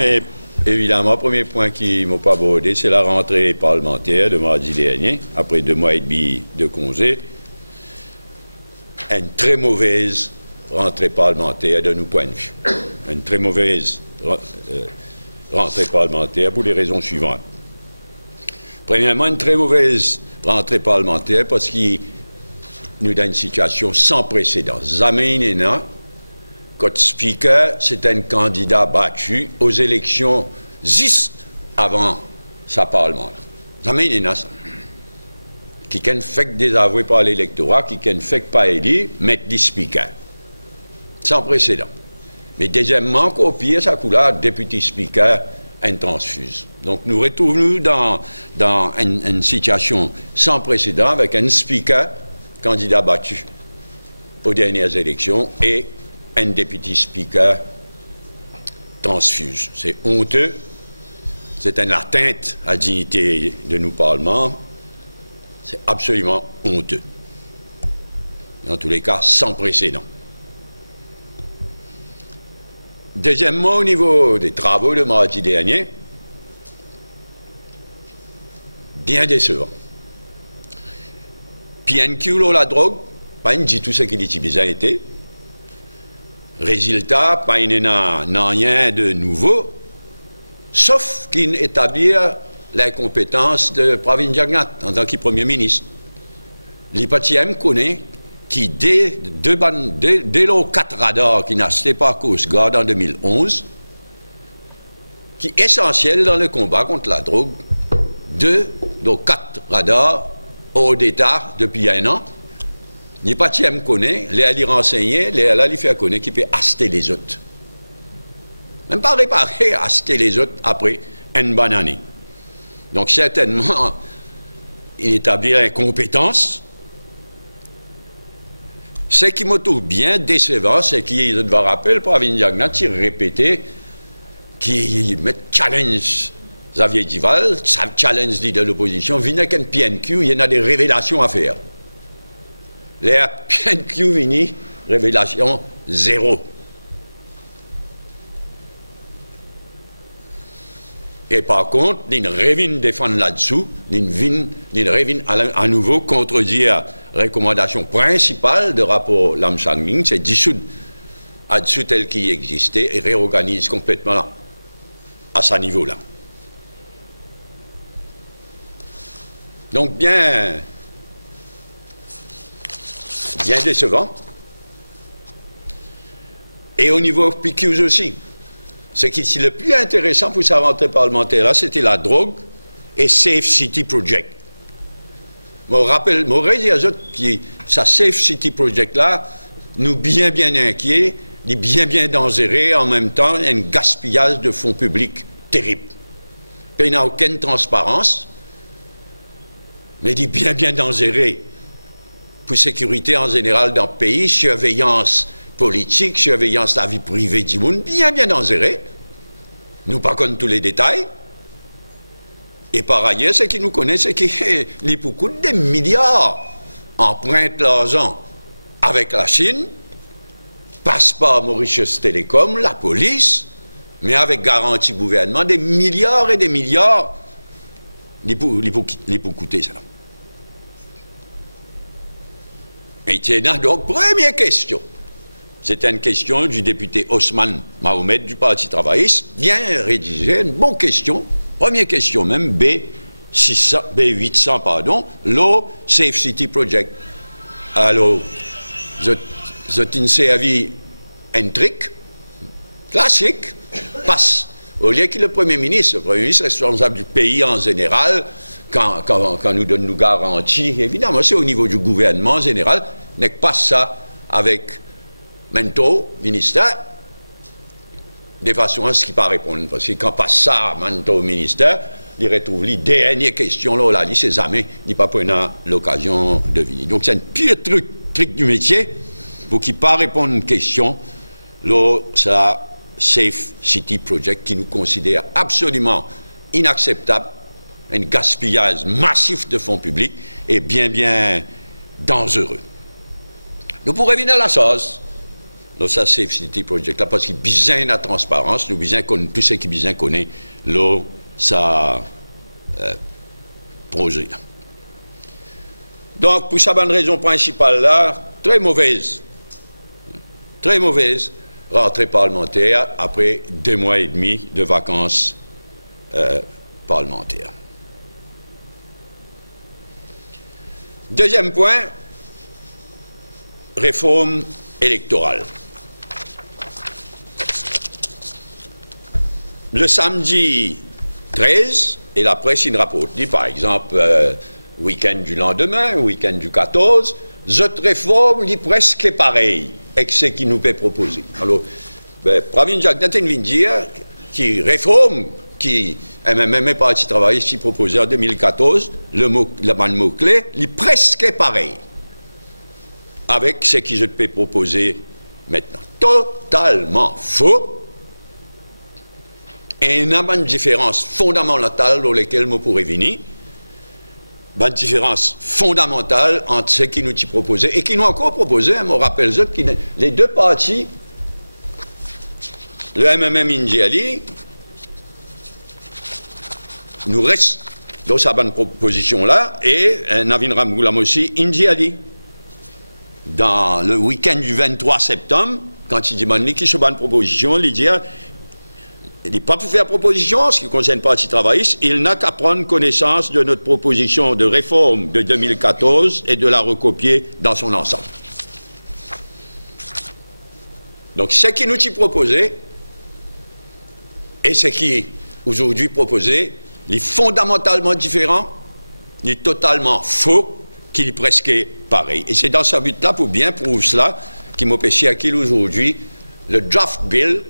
mais évidemment, premier point qui ne m'a pas abordé, c'est la rentrée parlementaire de mardi dernier, après 2 mois et demi de congé. Une très mauvaise rentrée parlementaire de nos points de vue. Une très mauvaise rentrée parlementaire pour les raisons suivantes. Premièrement, une très mauvaise rentrée parlementaire parce qu'il nous donne une situation sans précédent. Jamais Nena, quand speaker, c'est un candidat battu aux élections juste avant sa parlement. Jamais Nena ça. Qui ne fait que désavouer par l'électorat, qui ne fait que pas élire, mettre des speakers. Sans précédent. Mais deuxièmement, au pire, ça coule député speaker, un transfuse. Donc nous retrouvons dans une situation sans précédent avec un speaker, candidat battu aux dernières élections, et un député speaker transfuse. C'est honteux, c'est une atteinte à la dignité de nos parlements, c'est absolument honteux. Et en tous les cas, sans précédent. Deuxièmement, au niveau des travaux de mardi dernier, bien décevant. PNQ, la drogue, pas une dit tout ce qu'il dit bien été. Résultat, pas une rien de nouveau, sauf qu'il établit la compétence de Pravin Jagnat en tant que Premier ministre. L'IPATIM connaît qui, dès les 4 radars qui n'assistent pas à Coast Guard en 2011, qui est essentiel dans le combat contre la drogue, 2 de 4 radars hors d'état depuis 1 an. L'IPATIM connaît, les renseigner, les faire connaître qui peut acheter les autres. Même pas réparer, acheter les autres après une bonne année. Donc certainement, il établit une compétence. Ce qui me trouve bien décevant, c'est qu'il va rappeler, Pravin Jagnat, qui répétait, qui met challenge Xavier Dival, challenge de l'opposition, vient avec un PNQ, il y en a des révélations à faire. Les PNQ viennent, révélation zéro. Et par contre, il revient défendre là-dessous, il revient à nouveau contredire la recommandation principale de rapport Lam Sang Ming, c'est dissoudre à-dessous tel qui existait et réorganise complètement là, à ce niveau-là. Donc bien décevant. Et au niveau PQs aussi. Ce qui est le plus intéressant pour sa rentrée parlementaire là, c'était la drogue et Safe City Project. Je rappelle, ça Safe City Project là, nous bien inquiets, bien dangereux, en même temps, un gaspillage de fonds publics terrible. Il n'y a aucune transparence, mais bien dangereux pour la sécurité en général dans le pays, surveillance politique, surveillance de la vie privée du monde, bien dangereux. Nous pas connaissons tous les détails. Et par ailleurs, ce qui nous connaissent, c'est que les beaucoup de milliards empruntent l'argent avec la Chine, passent par Mauritius Telecom, la police, mais avec garantie gouvernement, des milliards et des milliards, les pour coûter ça. Et tiens, donc, première question. C'était une question du député Osman Mahomet du Parti travailliste, bien rédigée, une bonne question. Première question même, B800, pardon, l'eau Safe City Project. Alors, je t'ai servi un truc classique, passe. Au lieu que le Premier ministre responsable du pays en général, quand nous donne nos garanties, évidemment, c'est au niveau du gouvernement en général, n'est pas ça avec Mento, ministère, de façon à ce qu'il ne pas répondre. Parce que quand passe ça, Mento au ministère, il retrouve les dernières questions, là, il sait jamais, il n'a pas pris l'occasion de venir. Donc c'est un pire truc du métier, pour qu'il ne pas répondre à une question, là, ça, Safe City Project, qui nous considère absolument inacceptable, un gaspillage massif de fonds publics, et bien dangereux. Nous pourrions venir à la chose. dans sa Safe City Project là, parce qu'il a besoin de la transparence, il a besoin de tout ce qui besoin connaît, là, ça projet là. Donc, pour sa bonne raison principale là, très mauvaise, rentrée parlementaire après 2 mois et demi de vacances parlementaires. Deuxième point, réforme électorale. Le samedi 13, et la presse il rapporte, dit par exemple, week-end du lendemain, week-end du 14, cette réforme est presque pareille avec ce qui nous est proposé. Alors, Pravin Jagdat vient dire qui réforme, qui même Parti travailliste qui proposé en 2014, le mot-clé, est presque pareil avec ce qui je peux proposer maintenant. Totalement faux. Et il y a une différence fondamentale dans laquelle je pourrais venir. Une différence fondamentale entre ce qui nous est proposé et qui nous a encore proposé, je me rappelle que les deux partis, le MMM Indiali, nous reste dans sa bonne proposition-là, et Navin Ramgoolam aussi, Indiali. Dans le week-end du 23 septembre, quand il dit qui se bonne proposition, il dit il n'est pas pour faire proposition en ce qui concerne le Parti travailliste, il n'a qu'à prendre connaissance de notre proposition de réforme de 2014 et de la recopier dans son ensemble. Donc ce qui nous est proposé et ce qui est aujourd'hui proposé, il est fondamentalement différent, il est totalement faux, qu'il est presque pareil. Et c'est dans ce but-là, pour bien prouver cela, qu'il m'a péché à qu'il aujourd'hui, le draft bill,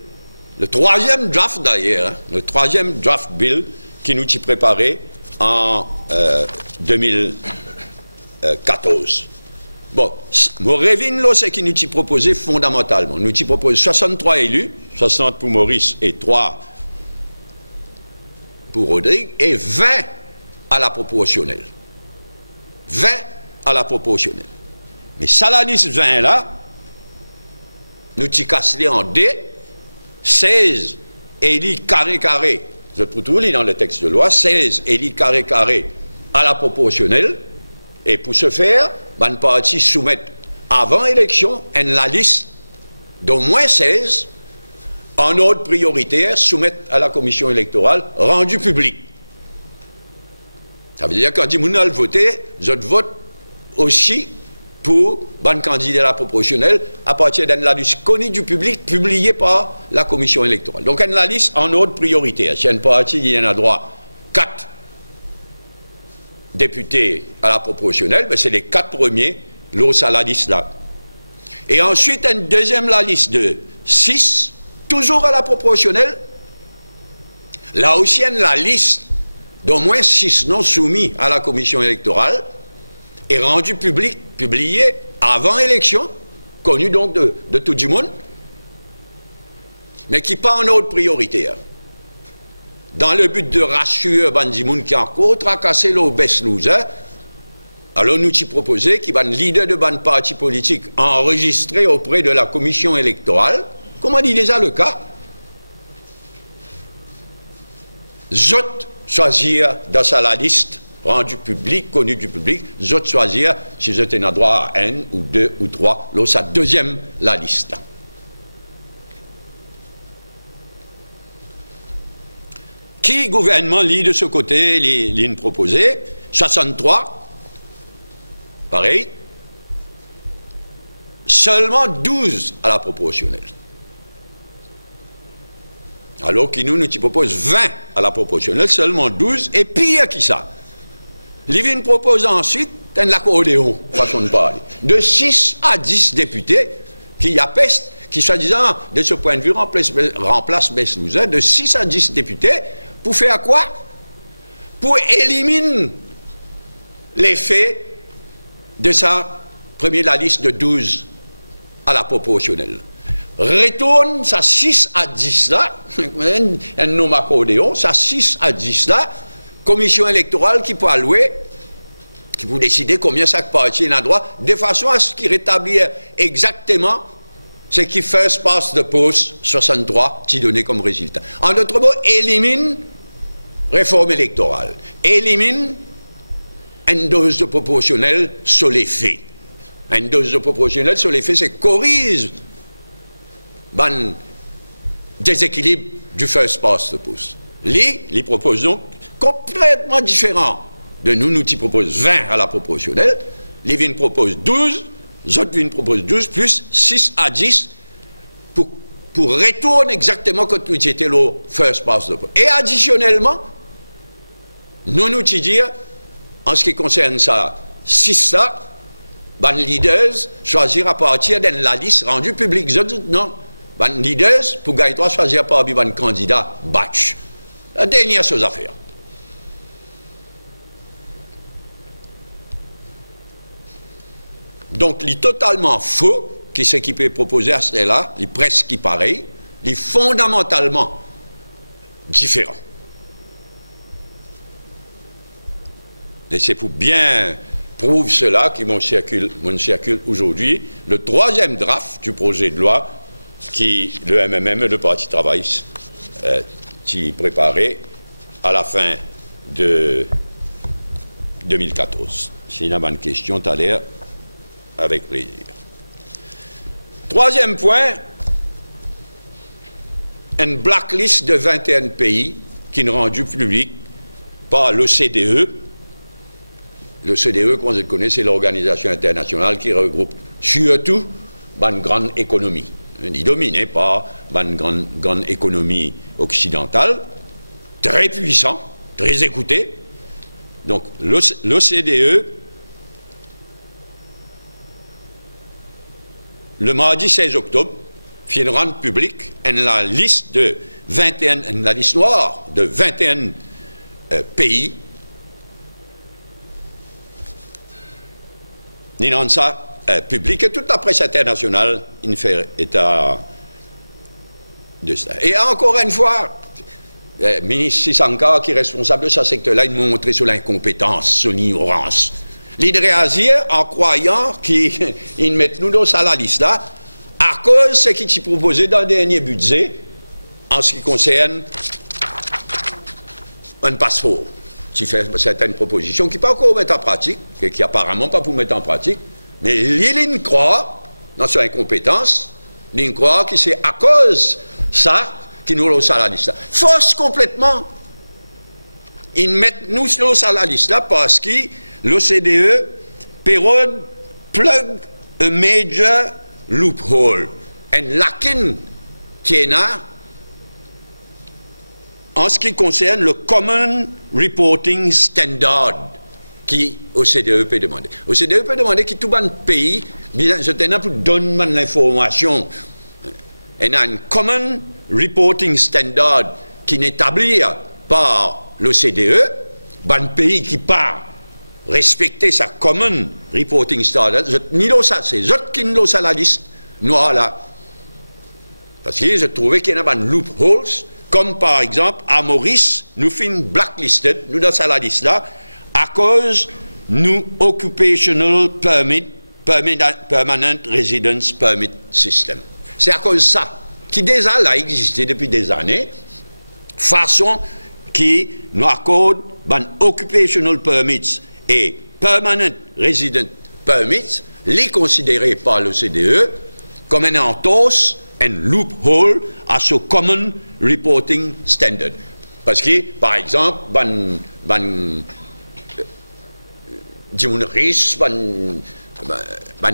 le troisième draft d'ailleurs, hein, le troisième draft bill qui nous est préparé en 2014. Bon, mon revine là, c'est qui nous est proposé fondamentalement. Nous y propose 63 élus, 60 pour Maurice et 3 pour Rodrigue, et 20 à la proportionnelle. 20 à la proportionnelle. Mais ça, la liste 20 là, nous y cassons en deux, 16 élus carré, je peux tout lire dans le texte de loi, 16 élus carré à la proportionnelle, et pour ce faire, le parti soumet avant élection la liste d'au moins 16 en ordre prioritaire, soumettre à la commission électorale, rendu public. Ça veut dire que quand on a voté, je vote aussi pour un candidat à la proportionnelle à partir d'une liste connue du public, publiée par la commission électorale. Donc, une liste en ordre prioritaire. Si un parti il y en a droit 4 députés à la proportionnelle, ben c'est les 4 premiers, l'autre à la liste là. Et ensuite, une deuxième la liste de 6, toujours à la proportionnelle. Là aussi, la liste d'au moins 6 noms soumis à la commission électorale est rendue publique, publiée avant élection, connue donc de tout le monde, mais qui pas en ordre prioritaire. Dans le but de rassurer les gens qui ont encore tracassé l'obès loser, alors nous t'y proposé qu'il y ait un leader de ban parti politique enregistré auprès de la commission électorale, comme on dit déjà le cas, zot choisir dans sa liste rendue publique, connue du public, zot choisir si je tenais droit à 1 ou 2 ou 3, là sa deuxième la liste. Qui gouvernement lit de ce côté les lignes proposées? 63, pareil, seulement 12 à la proportionnelle. Alors qu'il nous propose 20 à la proportionnelle, seulement 12, et pire que ça. Livin propose ensuite un accordéon, façon de parler, de 6 à 10 députés qui appestent, qui soi-disant, de ce point de vue, remplace Beslouza, de 6 à 10 députés, pour faire quoi? Pour éliminer l'effet de sa première la liste de 12 à la proportionnelle. Retourne ça 6 à 10 là, un nom accordéon, ça 6 à 10 là, commission électorale qui peut allouer, qui peut décider combien chaque parti a droit, de façon à ce qu'il rétablisse exactement c'est qui first past the post 63 qui donnait comme résultat. En d'autres mots, élimine réforme électorale, élimine une dose de proportionnel sur les faits. Une dose de proportionnel sur les faits, c'est corrige le déséquilibre du first past the post. Les propositions complètement différentes de nous qui proposons 20 à la proportionnelle, les VIN proposent 12, les autres VIN proposent 12, plus 6 à 10 pour retourner exactement comme nous étions le first past the post. Et additionnellement, nous disons, en ce qui concerne ça, 6 ça, les leaders choisir à partir de la liste rendue publique. Non, les leaders, pour gagner, choisir par un candidat batch. La dernière chose à faire. Donc, il est totalement faux qui ce qui peut proposer à cela, il est presque pareil, il est fondamentalement différent. Et c'est pour bien prouver cela qui m'en circule aujourd'hui le troisième draft du projet de loi qui le MMM et le Parti travailliste qui préparait à la fin de 2014. C'est une bonne question, tout à l'heure, avec plaisir. Troisième point, une blacklist de 21 pays qui est rendue publique par l'OCDE. L'OCDE, comme vous le connaissez, c'est l'organisation internationale qui regroupe surtout une grande économie. Elle est dominée par une grande économie occidentale, très puissant, très écoutée. Donc l'OCDE, le mardi 16 octobre, vient rendre publique la liste de 21, la liste noire de 21 pays. Ils rendent ça public et toute la presse internationale il fait état de ça. Et encore une fois, le ministre Sisanka, qui est responsable de ce secteur-là, il m'a montré sur l'incompétence, sur l'ignorance. L'idée agir en croyant qu'ils mettent nous dans la liste là, à cause de ce qui est proposé dans le dernier budget en ce qui concerne un passeport. Qui fait certaines propositions qui ne peuvent pas encore mettre en pratique, et qui apparemment pas pour mettre en pratique, mais il croit dans son incompétence, il croit que c'est à cause de ça qu'il nous lance à la liste là. Fausse complètement. Ils mettent nous sur la liste là parce que l'OCDE période plug a major loophole, une lacune qui est là en ce qui concerne le Common Reporting Standard qui OCDE peut demander. OCDE peut demander que tout le pays, je tenais pour donner l'information. Il y a un Common Reporting Standard qui est établi par l'OCDE, un pays qui part respecter sa Common Reporting Standard, c'est eux qui nous ont la liste noire là. Parce que je trouvais qu'il y avait un loophole. Comme par exemple, à Maurice, nous faisons blacklisted, nous dans la liste là, à cause nous Occupational Permanent Residence Permit System. C'est à cause de ça, qui déjà là existé depuis des années, façon qui nous accorde Occupational Permits et Permanent Resident Permits, les considérés par le CDE comme un entorse, un loophole à ce Common Reporting Standard. Parce que, par exemple, un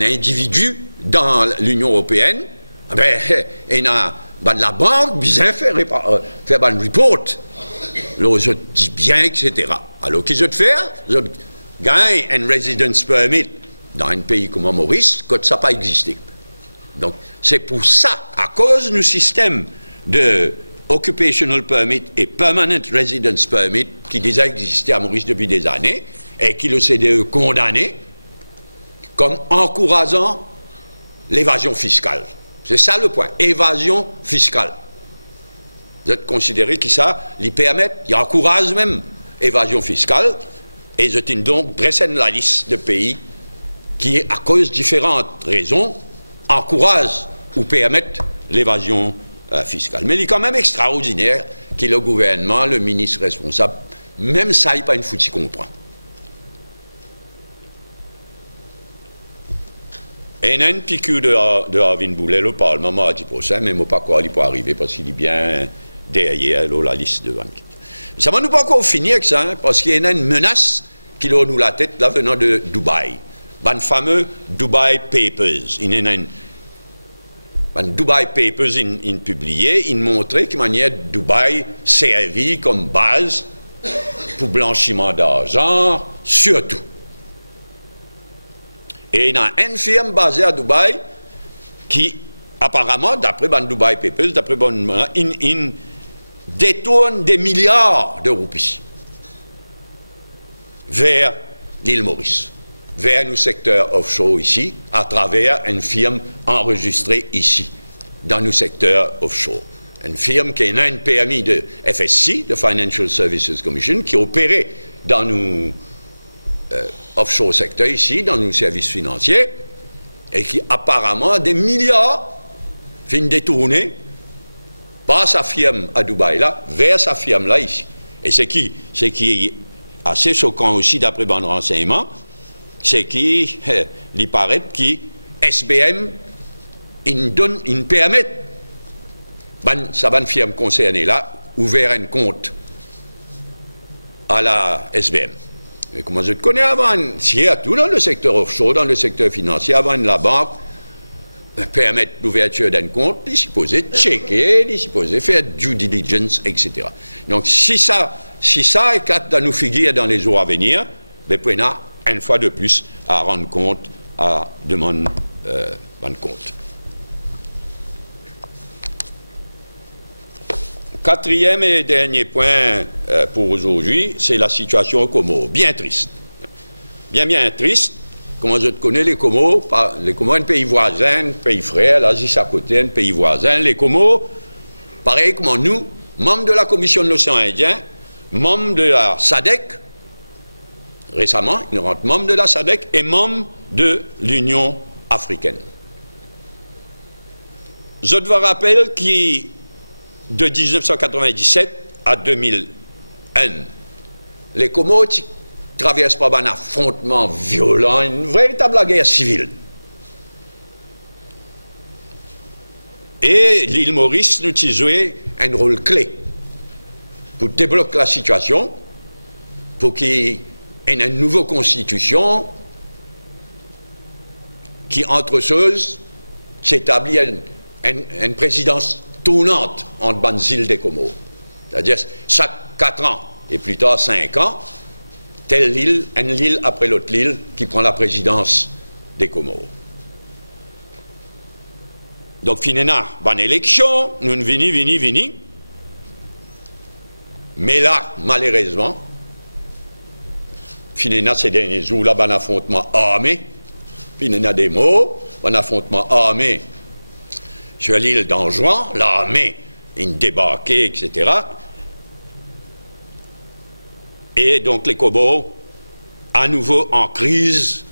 individu dans l'Union européenne, il a la banque bien fait un report. Alors, je dis bien, etc. Alors, qu'est-ce que je fais? Je gagne un residence permit dans un pays comme Maurice, que ça n'a pas existé. Donc, c'est pour ça, à cause du système de Occupational Permit et Permanent Residence Permit qui déjà existait à Maurice depuis des années et qui le CDE condamné comme encourageant l'évasion fiscale. C'est ça le point, évasion fiscale. Vous êtes considéré que ça, lui permet, il encourage même évasion fiscale et je tiens donc dresser la liste de pays qui, à cause de différentes raisons, encourage ou permettre l'évasion fiscale. Mais il est quand même extraordinaire que le gouvernement, le ministre responsable, même ça, il n'est pas une foutue comprend. Et il y a une piqûre de Arvin Boulet, le Parlement m'a dit pour ça, mais je ne sais pas quoi il peut arriver parce qu'il est bien derrière la liste de 24. Ça ne va nous pas encore finir avec ça, hein, parce qu'il y a une menace qui a nous la tête là venant de Dubaï. Les fameux Dubai Papers. Il y a une Dubai Papers publié, il montrait que manière Dubaï servit comme base pour blanchiment d'argent, surtout. Et il y a une firme basée à Dubaï qui, apparemment, d'après les Dubai Papers, d'après il détourne des milliards de roupies vers l'île Maurice, vers nos secteurs offshore ici, à travers une firme enregistrée ici, dans nos secteurs offshore. Une firme qui a un permis de FSC, de Financial Services Commission, qui opérait dans nos offshore secteurs ici, dans nos services financiers, et qui apparemment a des milliards fin détournés par sa firme à Dubaï là, vers sa firme là ici. Et ce qui est assez choquant aussi d'après bon renseignement, c'est qu'il paraît que SBM il permet sa bonne firme concernée là ouvert un compte à la SBM. Et comment je te connais avant, c'est tout dans le secteur offshore, dans le secteur financier, avant la banque permettre l'ouverture d'un compte, il est supposé checker, il est supposé faire due diligence, etc. Donc si ça éclate dans nos figures dans les jours à venir, ben on a une fois de plus à rendre compte, à demander rendre compte. Quatrième et dernier point pour aujourd'hui, c'est la situation aux Comores. Bien triste. Bien triste. Comment je te connais les Comores? Les Comores, un pays voisin, un pays frère, l'Asie à côté, un pays voisin. Les Comores, pareil comme nous, membres de la Commission de l'océan Indien, membres de la SADC, récemment, ils rentrent membres de la SADC et membres de l'Union africaine. Je te rappelle que de 1997 à 2001, les Comores traversent pas un affrontement violent, une véritable guerre civile. Et l'île Maurice nous a joué un rôle clé pour débloquer la situation, pour qu'il y ait une nouvelle constitution qui, entre choses, s'établit une présidence tournante entre les îles des Comores. C'est-à-dire, chaque 4 ans, et plus tard 5 ans, telle île, une île après l'autre île, qui prend la présidence des Comores. Donc, finalement, bonne élection, nous vini. Mais là, malheureusement, finalement, ces derniers jours, là, un affrontement armé, finalement, des mots, un affrontement armé sur l'île d'Anjouan, l'armée, une débarquée, etc. Et donc les Comores, à nouveau en crise,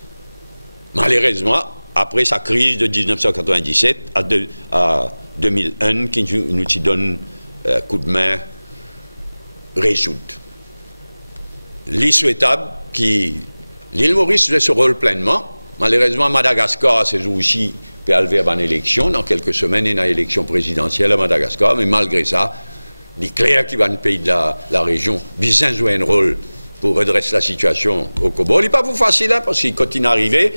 malheureusement, après sa crise de 1997 à 2001, qui nous donne coup de main résoute. Il est souhaitable que l'île Maurice joue ce rôle pleinement. Malheureusement, Madagascar, c'est aussi peut aller vers une élection. Dans quelques semaines, il y a une élection présidentielle à Madagascar, mais malgré ça, il est clair qu'il va un pays de la région bien jouer un rôle pour redresser la situation au Comores. Il n'est pas vous facile, hein, parce qu'il continue à arriver.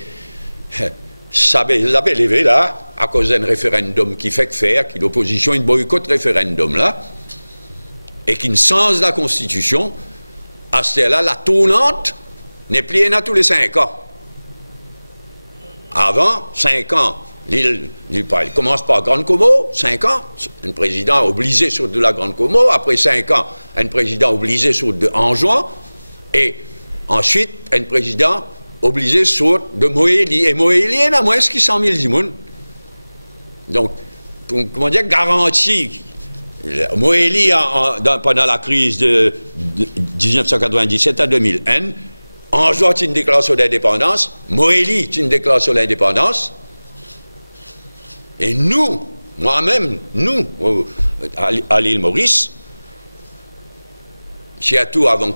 Ça va lever là, à cause d'un référendum qui fait que faire, que l'opposition il boycotte le référendum là, et qui ne change la Constitution. À ce là la tournante n'est pliée à tous les 5 ans. Avant, 5 ans, l'île commence par Grande Comore, 5 ans, un président obligé sur de la Grande Comore, après 5 ans, un président obligé sur de Anjouan, et ensuite, un président obligé sur de Moélie. Et Moélie, il y en a moins que 100 000 personnes. Donc, comment dire, garantie. Moélie, pendant la crise de 1997 à 2001, Anjouan, c'est une déclaration d'indépendance. Moélie, c'est une déclaration d'indépendance. Et nous, moi-même, nous, à l'île Maurice, surtout avant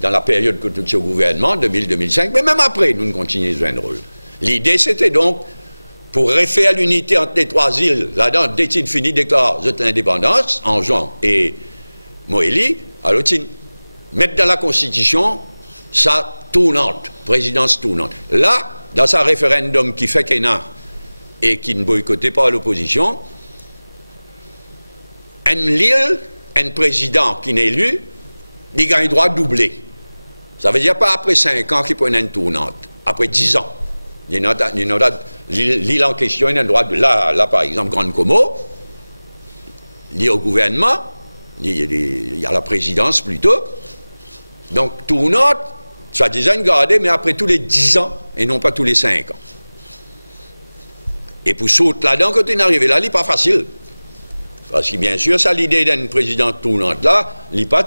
dans la période que tout ce gouvernement, 2000-2005, mais même après, nous continuons à jouer un rôle. L'idée, c'était donc, pour refaire l'unité entre les trois îles, là-dedans, dès qu'il finit déclare l'indépendance, en juin et Moélie, alors mettre dans la Constitution sa tournante, présidence tournante. Là, dans sa référendum qui fait qu'il y a et qui ne boycottait pas l'opposition, un président qui n'est élu, il gagne droit doublé. Ça veut dire pas après 5 ans qu'il prend une tournante, après 10 ans. L'île en question, il a un droit de là par exemple, Grande Como, lié au gouvernement, il y a la présidence plutôt. Donc, tournante, ça disait garder, mais après tous les 10 ans, et non pas tous les 5 ans. Et pour sauter là-dedans, quand il est arrivé là, il n'est pas facile. Parce que bien sûr, ça l'idée d'un président tournante là, il n'a pas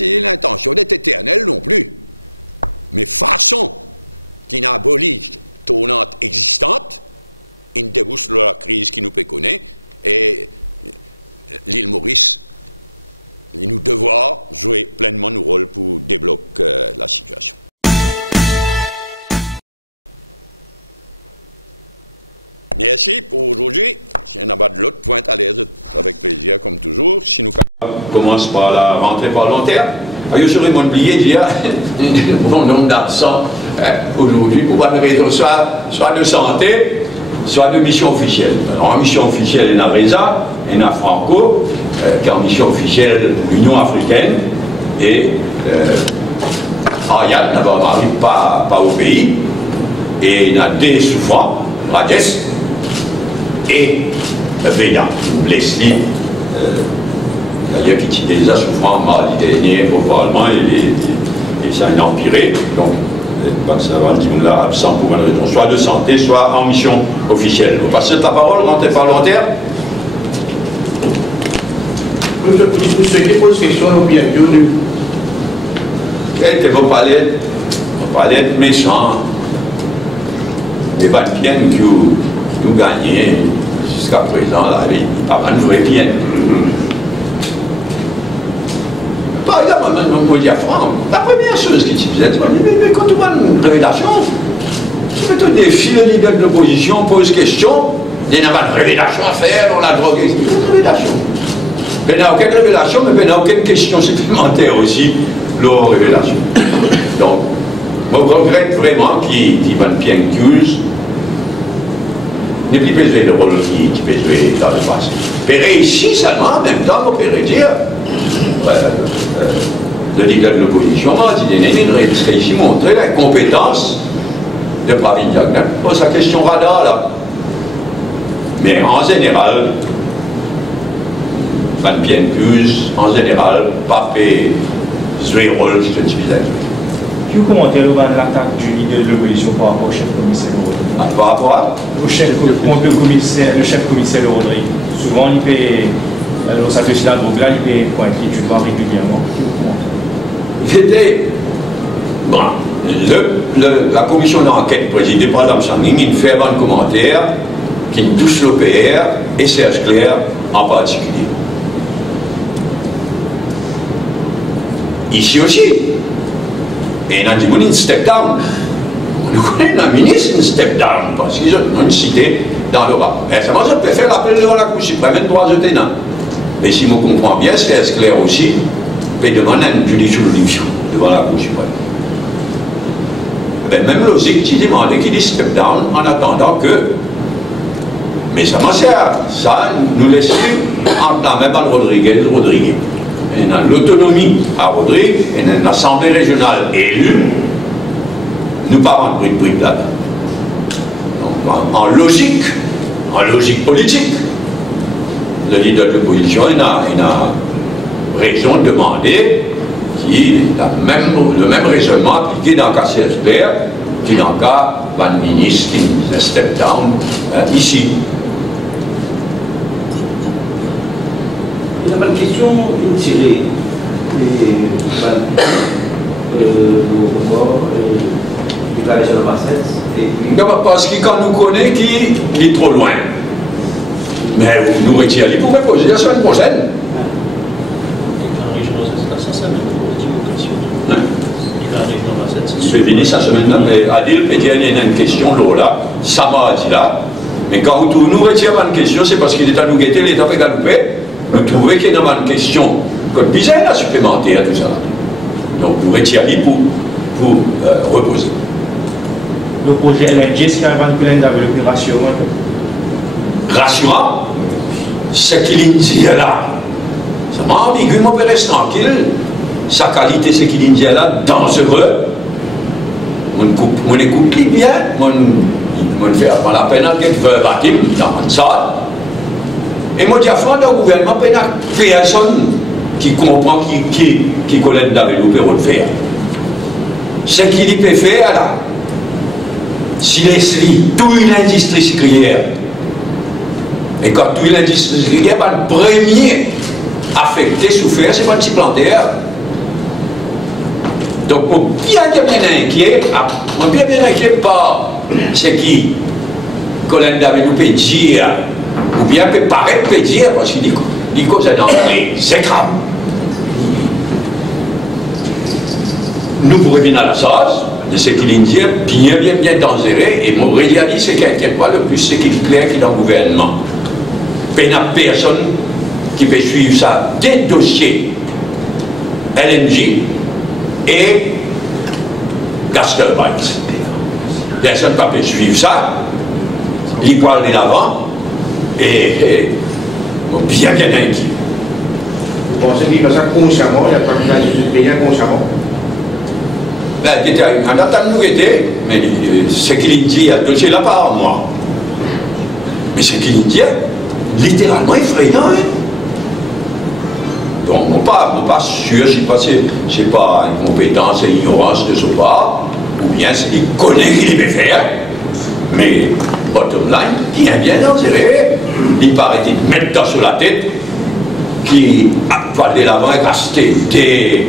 l'intention d'être éternel non plus. Mais façon qu'il a aboli tournante existante, il débouche sur la crise qui nous peut connaître, et l'île Maurice, il nous devoir jouer pleinement nos rôles pour débloquer la situation. Merci pour aujourd'hui. Si on n'a pas de l'autre, pointe à l'aise avec plaisir, comme toujours. Si nous commençons par la rentrée parlementaire, je serais oublié de dire bon nombre d'absents aujourd'hui pour une raison soit de santé, soit de mission officielle. Alors, en mission officielle, il y a Reza, il y a Franco, qui est en mission officielle l'Union africaine, et Ariane n'arrive pas au pays, et il y a des souffrants, Rajesh, et Veda, Leslie, d'ailleurs qui était déjà souffrant mardi dernier au Parlement, et ça a empiré, donc ça va dire là absent pour une raison, soit de santé, soit en mission officielle. Vous passez la parole, rentrée parlementaire. Vous souhaitez poser une question au bienvenue. On parlait de méchants, des bonnes piennes que nous gagnons jusqu'à présent, là, il n'y a pas de vraies piennes. Par exemple, on dit à Franck, la première chose qui se faisait, mais quand on a une révélation, tu fais un défi, le leader de l'opposition pose question, il n'y a pas de révélation à faire, on la drogue, il y a une révélation. Il n'y a aucune révélation, mais il n'y a aucune question supplémentaire aussi, leur révélation. Donc, je regrette vraiment qu'il va bien accuse, n'est plus besoin de rôle qui peut jouer dans le passé. Mais réussi seulement, en même temps, on peut dire, le leader de l'opposition a réussi à montrer la compétence de Pravin Jagnat pour sa question radar là. Mais en général, Van Pienkus, en général, pas fait jouer rôle qui se suffisait. Vous commentez l'attaque du leader de l'opposition par rapport au chef commissaire Rodrigue? Par rapport à le chef commissaire Rodrigue. Souvent, il fait, dans sa société là, il fait point qui va régulièrement. C'était. Bon, la commission d'enquête présidée par Mme Changing, il fait un commentaire qui touche l'OPR et Serge Clair en particulier. Ici aussi. Et on a dit, une step down. Nous connaissons un ministre, une step down, parce qu'ils ont une cité dans le rapport. Et ça, moi, je peux faire l'appel devant la Cour suprême, 23 tenants. Mais si je comprends bien, c'est clair aussi, peut demander une judicial review devant la Cour suprême. Ben, même logique, qui demande qu'il dit step down en attendant que. Mais ça m'en sert. Ça nous laisse entre la même Rodriguez. Il y a l'autonomie à Rodrigue, il y a une assemblée régionale élue, nous parlons de bruit là. Donc, en logique politique, le leader de l'opposition, il a raison de demander le même raisonnement appliqué dans le cas CSPR qui dans le cas Van Ministre qui est step down ici. Il y a une question tirée parce que quand nous connaissons qui est trop loin, Mais nous retirons pour reposer la semaine prochaine. Je vais venir cette semaine-là, mais Adil peut dire qu'il y a une question là, ça m'a dit là. Mais quand nous retirons une question, c'est parce qu'il est à nous guetter, l'État fait galouper. Nous trouvons qu'il y a une question comme bizarre à supplémenter à tout ça. Donc nous retirons pour reposer. Le projet LNG, c'est un plan de rassurant. Rassurant, ce qu'il dit là, ça m'a ambigu, mon père reste tranquille. Sa qualité, c'est qu'il dit là, dangereux. On écoute lui bien, on fait pas la peine d'être verbatim dans ça. Et moi, j'ai fait un gouvernement, il n'y a personne qui comprend, qui connaît dans le bureau de faire. Ce qu'il peut faire là, s'il laisse toute l'industrie sucrière, et quand toute l'industrie sucrière, le premier affecté, souffert, c'est pas le petit plantaire. Donc, on bien inquiet, on bien inquiet par ce qui Colin David nous peut dire, ou bien peut paraître peut dire, parce qu'il dit que c'est dans les écrans. Nous pourrions venir à la sauce, de ce qu'il dit bien dangereux, et mon réalité, c'est qu'il n'inquiète pas le plus, c'est qu'il est clair qu'il est dans le gouvernement. Il n'y a personne qui peut suivre ça des dossiers LNG et Gastelbite. Personne ne peut suivre ça. Il parle de l'avant et bien inquiet. Vous pensez qu'il fait ça consciemment, il n'y a pas que l'industrie de payer consciemment? On attend nous aider, mais ce qu'il dit, il dossier là pas à moi. Mais ce qu'il dit, littéralement effrayant. Hein? Donc, je ne suis pas sûr, c'est pas une compétence et ignorance de ce part, ou bien c'est qu'il connaît qu'il peut faire, mais bottom line, bien dangereux. Il paraît qu'il met ça sur la tête, qui va de l'avant et acheter des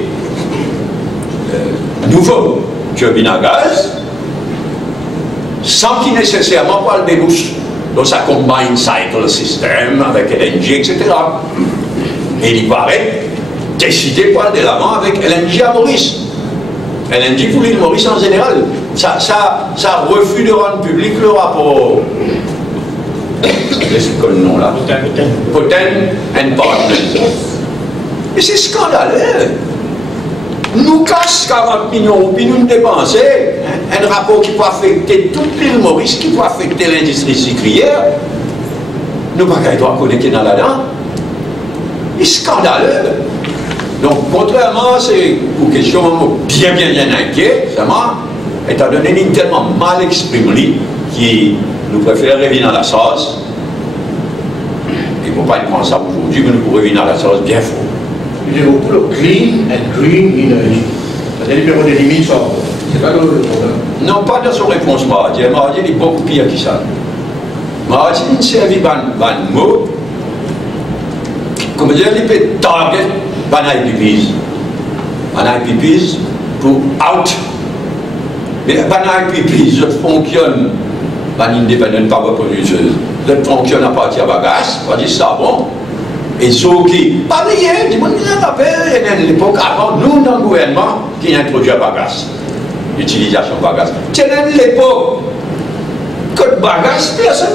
nouveaux turbines à gaz, sans qu'il nécessairement parle des bouches. Donc, ça combine cycle system avec LNG, etc. Et il paraît décider quoi de l'avant avec LNG à Maurice. LNG pour l'île Maurice en général. Ça refuse de rendre public le rapport. C'est quoi le nom là? Poten and Partners. Et c'est scandaleux. Nous casse 40 millions, puis nous dépensons un rapport qui peut affecter toute l'île Maurice, qui peut affecter l'industrie sucrière. Nous ne pouvons pas connaître dans là-dedans. C'est scandaleux. Donc, contrairement, c'est une question bien inquiète, étant donné qu'il est tellement mal exprimé, qui nous préfère revenir à la sauce. Il ne faut pas prendre ça aujourd'hui, mais nous pourrions revenir à la sauce bien fort. J'ai beaucoup le clean and green energy. C'est-à-dire les périodes de limites sont. C'est pas le problème. Non, pas dans son réponse, Maradi. Maradi est beaucoup pire que ça. Maradi, il servi un mot. Comme dire, il peut target IPPs. IPPs pour out. Mais IPPs, ça fonctionne. Independent Power Producers. Ça fonctionne à partir de bagages, à partir de savon. Et ceux qui, pas rien, du monde qui n'a pas peur, à l'époque, avant, nous, dans le gouvernement, qui introduit un bagage, l'utilisation de bagage. C'est à l'époque, que le bagage, personne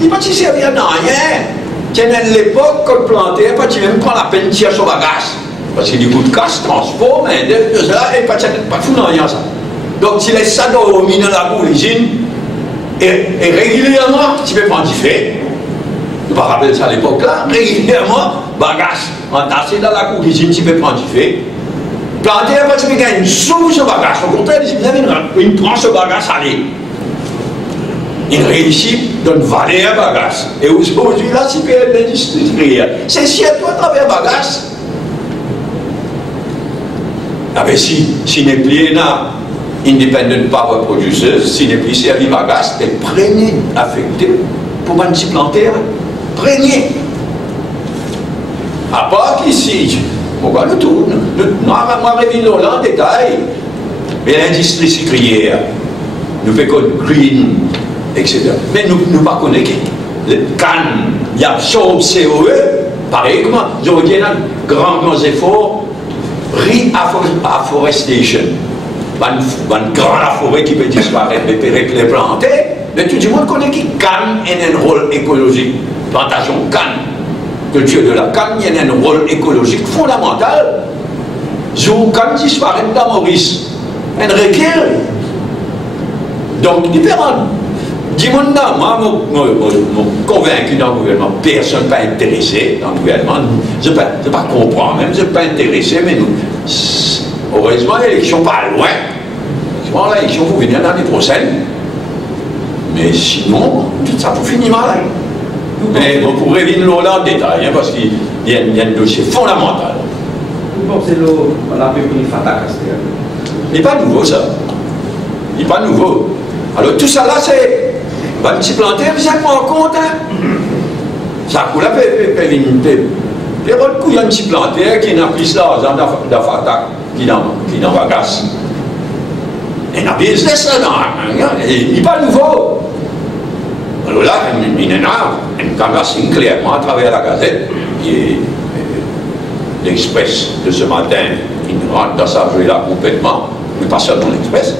ne peut s'y servir dans rien. C'est à l'époque, que le planter, pas même prendre la peine de tirer son bagage. Parce qu'il coûte casse, transport, mais de cela, et pas fou dans rien, ça. Donc, tu laisses ça dormir dans la cuisine, et régulièrement, tu peux prendre du fait. Je ne vais pas rappeler ça à l'époque là, régulièrement, bagage, entassé dans la cuisine, tu peux prendre du fait. Planter, tu peux gagner une soupe sur bagage. Au contraire, il prend ce bagage à aller. Il réussit de valer un bagage. Et aujourd'hui, là, tu peux être l'industrie. C'est si à toi, tu as un bagage. Ah ben si n'est plus Independent Power Producers, si n'est plus servi bagage, tu es premier affecté pour un petit planter. Premier. À part qu'ici, on va le tourner. Nous revenons là en détail. Mais l'industrie sucrière, nous faisons green, etc. Mais nous ne connaissons pas. le Cannes, il absorbe CO2, pareil comment, ils ont dit grands efforts, reforestation. Une grande forêt qui peut disparaître, mais peut les planter, mais tout le monde connaît qui Cannes a un rôle écologique. Plantation Cannes, culture de la canne, il y a un rôle écologique fondamental. Zou Cannes disparaît dans Maurice, un recul. Donc, différent. Dis-moi, moi, je convaincu dans le gouvernement, personne n'est pas intéressé dans le gouvernement. Je ne peux pas comprendre, même je ne suis pas intéressé, mais nous, heureusement, l'élection pas loin. L'élection vous venir l'année prochaine. Mais sinon, tout ça pour finir mal. Mais on pourrait venir là en détail, hein, parce qu'il y a un dossier fondamental. Vous pensez que la pépinière Fatah, il n'est pas nouveau ça. Il n'est pas nouveau. Alors tout ça là, c'est un petit plantaire, vous avez en compte, hein? Ça coule un peu, il y a un petit plantaire qui n'a plus l'argent de Fatah, qui n'en bagasse. Il y a un business là-dedans, il n'est pas nouveau. Alors là, il y en a une canvasse clairement à travers la Gazette, qui est l'Express de ce matin, qui rentre dans sa jeu là complètement, mais pas seulement l'Express.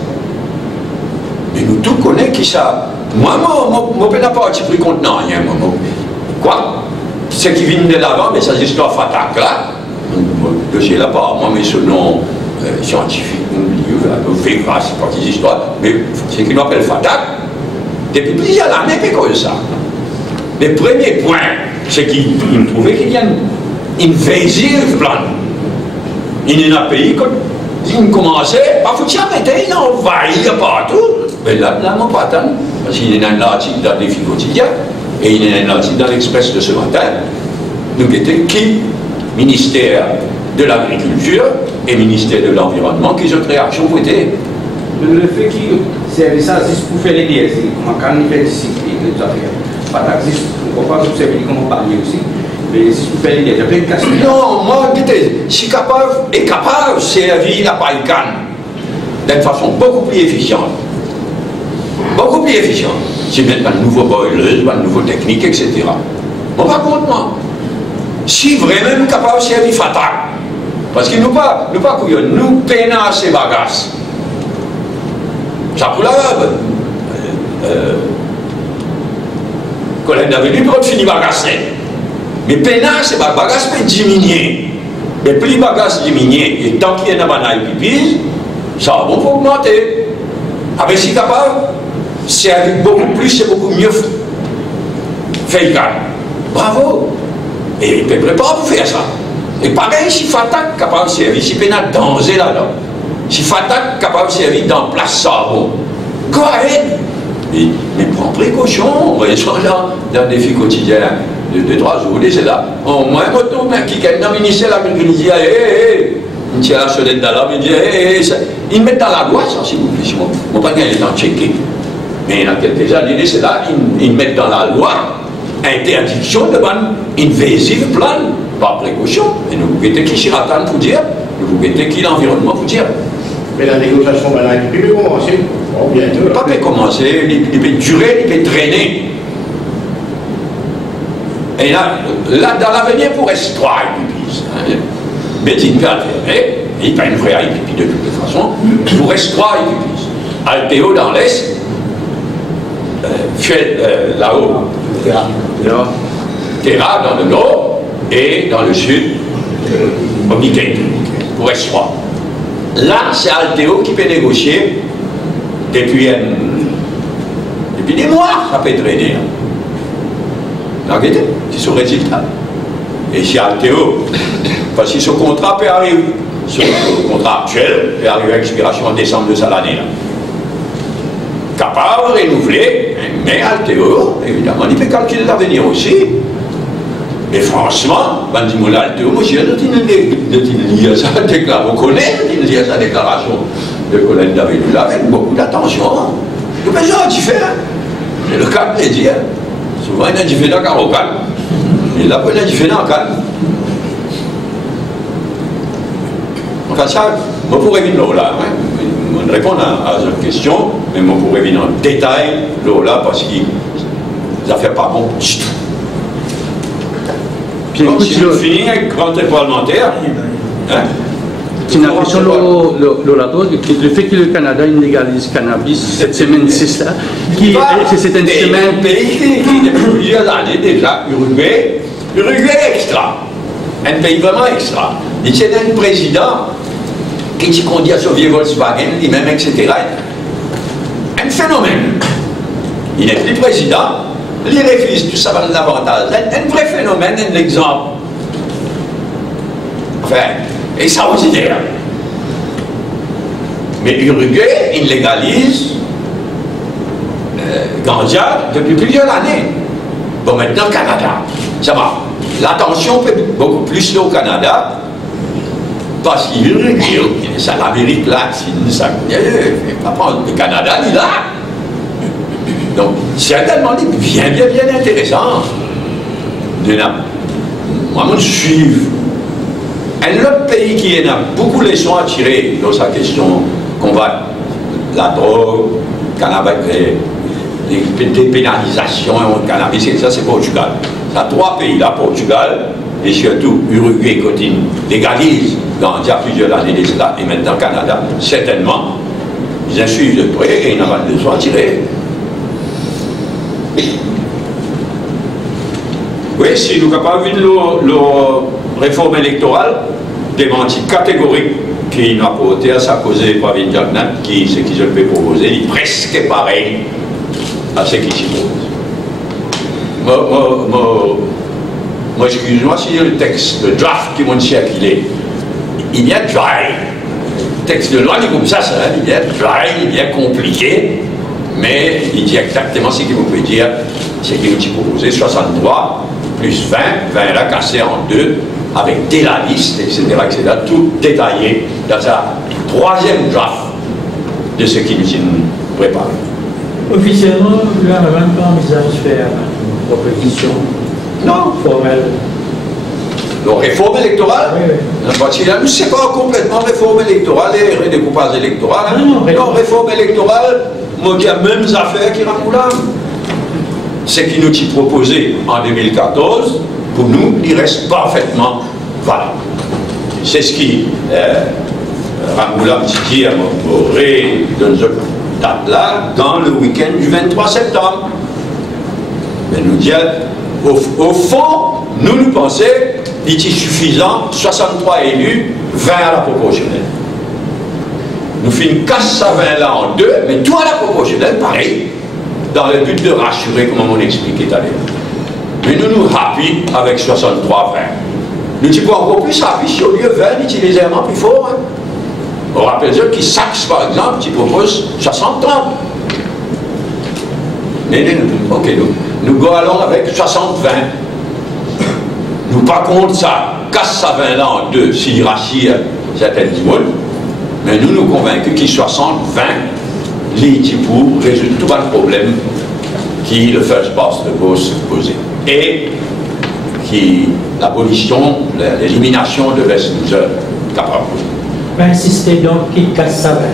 Mais nous tous connaissons qui ça. Moi, je ne peux pas être pris contenant rien. Quoi? Ce qui vient de l'avant, mais ça, c'est l'histoire Fatah là. Le dossier là-bas, moi, mais ce nom scientifique, on fait grâce, c'est pas des histoires, mais c'est qu'il appelle Fatah. Depuis plusieurs années, c'est comme ça. Le premier point, c'est qu'il trouvait qu'il y a une invasive plan. Il y a un pays qui commençait à foutre arrêter, il envahit partout. Mais là, on pas attendre, parce qu'il y a un article dans les Défis quotidiens, et il y a un article dans l'Express de ce matin. Nous étions qui? Ministère de l'Agriculture et ministère de l'Environnement, qui ont réaction pour aider. Le fait que c'est ça, c'est pour faire les liens, en cas de discipline, par exemple, on ne peut pas observer comment parler aussi, mais c'est pour faire les liens. Non, moi, je suis capable de servir la paille canne d'une façon beaucoup plus efficiente. Beaucoup plus efficiente. C'est mettre une nouvelle boileuse, une nouvelle technique, etc. Bon, par contre, moi, si vraiment capable de servir Fatah, parce que nous pas couillons, nous peinons à ces bagages. Ça pour la collègue d'avenue peut finir bagager. Mais peinons ces bagages peut diminuer. Mais plus les bagages diminuent, et tant qu'il y a un banal pipi, ça va beaucoup augmenter. Avec si capable, c'est beaucoup plus, c'est beaucoup mieux fait le cas. Bravo. Et il peut préparer pour faire ça. Et pareil, si Fatah capable de servir, si Pénat danger là-dedans, si Fatah capable de servir dans place savon, go ahead. Mais prends précaution, on va être dans des défis quotidiens de 3 jours, c'est là. Au moins, qui est dans le ministère de l'Agriculture, il dit, hé, il tient la sonnette dans l'arbre, il dit, hé, ils mettent dans la loi, ça, s'il vous plaît. Je ne vais pas gagner le temps de checker. Mais il y a quelques années, c'est là, ils mettent dans la loi interdiction de une invasive plan, par précaution. Et nous vous mettez qui Chiratan pour dire, nous vous mettez qui l'environnement pour dire. Mais la négociation banale, il peut commencer. Bon, bientôt. Pas peut commencer, il peut durer, il peut traîner. Et là dans l'avenir, pour rester 3 épipis. Mais il peut alterner, il n'y a pas une vraie épipi de toute façon, pour rester 3 épipis. Altéo dans l'est, là-haut, Terra dans le nord et dans le sud, au Mickey, pour rester 3. Là, c'est Altéo qui peut négocier depuis des mois, ça peut traîner. Regardez, c'est son résultat. Et si Altéo, parce que ce contrat peut arriver, ce contrat actuel peut arriver à expiration en décembre de cette année-là. Capable de renouveler, mais Altéo, évidemment, il peut calculer l'avenir aussi. Mais franchement, quand je dis Altéo, moi, je dis à sa déclaration, vous connaissez, il dit à sa déclaration de Colin David avec beaucoup d'attention. Le président a dit faire. C'est le cas de le dire. Souvent, il a dit faire dans le calme. Et là, il a dit faire dans le calme. Enfin, ça, je pourrais venir là. Répondre à cette question, mais je pourrais venir en détail là parce que ça fait pas bon du tout. Puis Donc, écoute, si nous finissons avec rentrée parlementaire, hein, c'est une question le fait que le Canada légalise cannabis cette semaine, c'est ça. C'est une semaine. Un pays qui depuis plusieurs années déjà, Uruguay extra. Un pays vraiment extra. Il y a un président qui conduit à sauver Volkswagen, lui-même, etc. Un phénomène. Il n'est plus président, il refuse tout ça, l'avantage. Un vrai phénomène, un exemple. Enfin, extraordinaire. Mais Uruguay, il légalise ganja depuis plusieurs années. Bon, maintenant, Canada, ça va. L'attention peut beaucoup plus au Canada, parce qu'Uruguay, c'est l'Amérique latine, ça, le Canada, il est là. Donc, certainement, bien intéressant. Moi, je suis. Un autre pays qui a beaucoup de leçons à tirer dans sa question combattre la drogue, cannabis, les dépénalisations, le cannabis, et ça, c'est Portugal. Ça, 3 pays là, Portugal et surtout Uruguay, qui légalise dans déjà plusieurs années déjà, et maintenant Canada, certainement, ils en suivent de près et ils n'ont pas de leçons à tirer. Oui, si nous n'avons pas vu la réforme électorale, démenti catégorique qui n'a pas voté à sa cause par Vindiagnat, qui ce qu'ils peuvent proposer, il est presque pareil à ce qui s'y propose. Moi, excuse-moi si le texte, le draft qui m'a circulé, il y a dry. Le texte de loi, il est comme ça, il est dry, il est compliqué, mais il dit exactement ce qu'il vous peut dire, ce qu'il vous proposé, 63 plus 20, 20 là cassé en 2, avec dès la liste, etc., tout détaillé dans sa 3e draft de ce qui nous prépare. Officiellement, le gouvernement n'a pas envisagé de faire une proposition formelle. La réforme électorale, oui. Nous, c'est pas complètement réforme électorale et redécoupage électoral. Non, réforme électorale, moi, il y a même affaires qui ramènent là. Ce qui nous est proposé en 2014, pour nous, il reste parfaitement valable. C'est ce qui Ramboula dit à Moré dans cette date-là, dans le week-end du 23 septembre. Mais nous dit, au fond, nous pensons qu'il est suffisant, 63 élus, 20 à la proportionnelle. Nous faisons une casse à 20 là en 2, mais tout à la proportionnelle, pareil, dans le but de rassurer, comme on expliquait tout à l'heure. Mais nous happy avec 63-20. Nous disons encore plus happy si au lieu 20, utiliser un plus fort. Hein. On rappelle ceux qui Saxe, par exemple, qui propose 60-30. Mais ok, nous allons avec 60-20. Nous pas contre ça, casse à 20 là en 2, s'il rassure certaines monde. Mais nous convaincus qu'il 60-20, les pour résoudre tout le problème qui le first past the post posé. Et qui l'abolition, l'élimination de Westminster capable. Insister donc qu'il casse sa veine.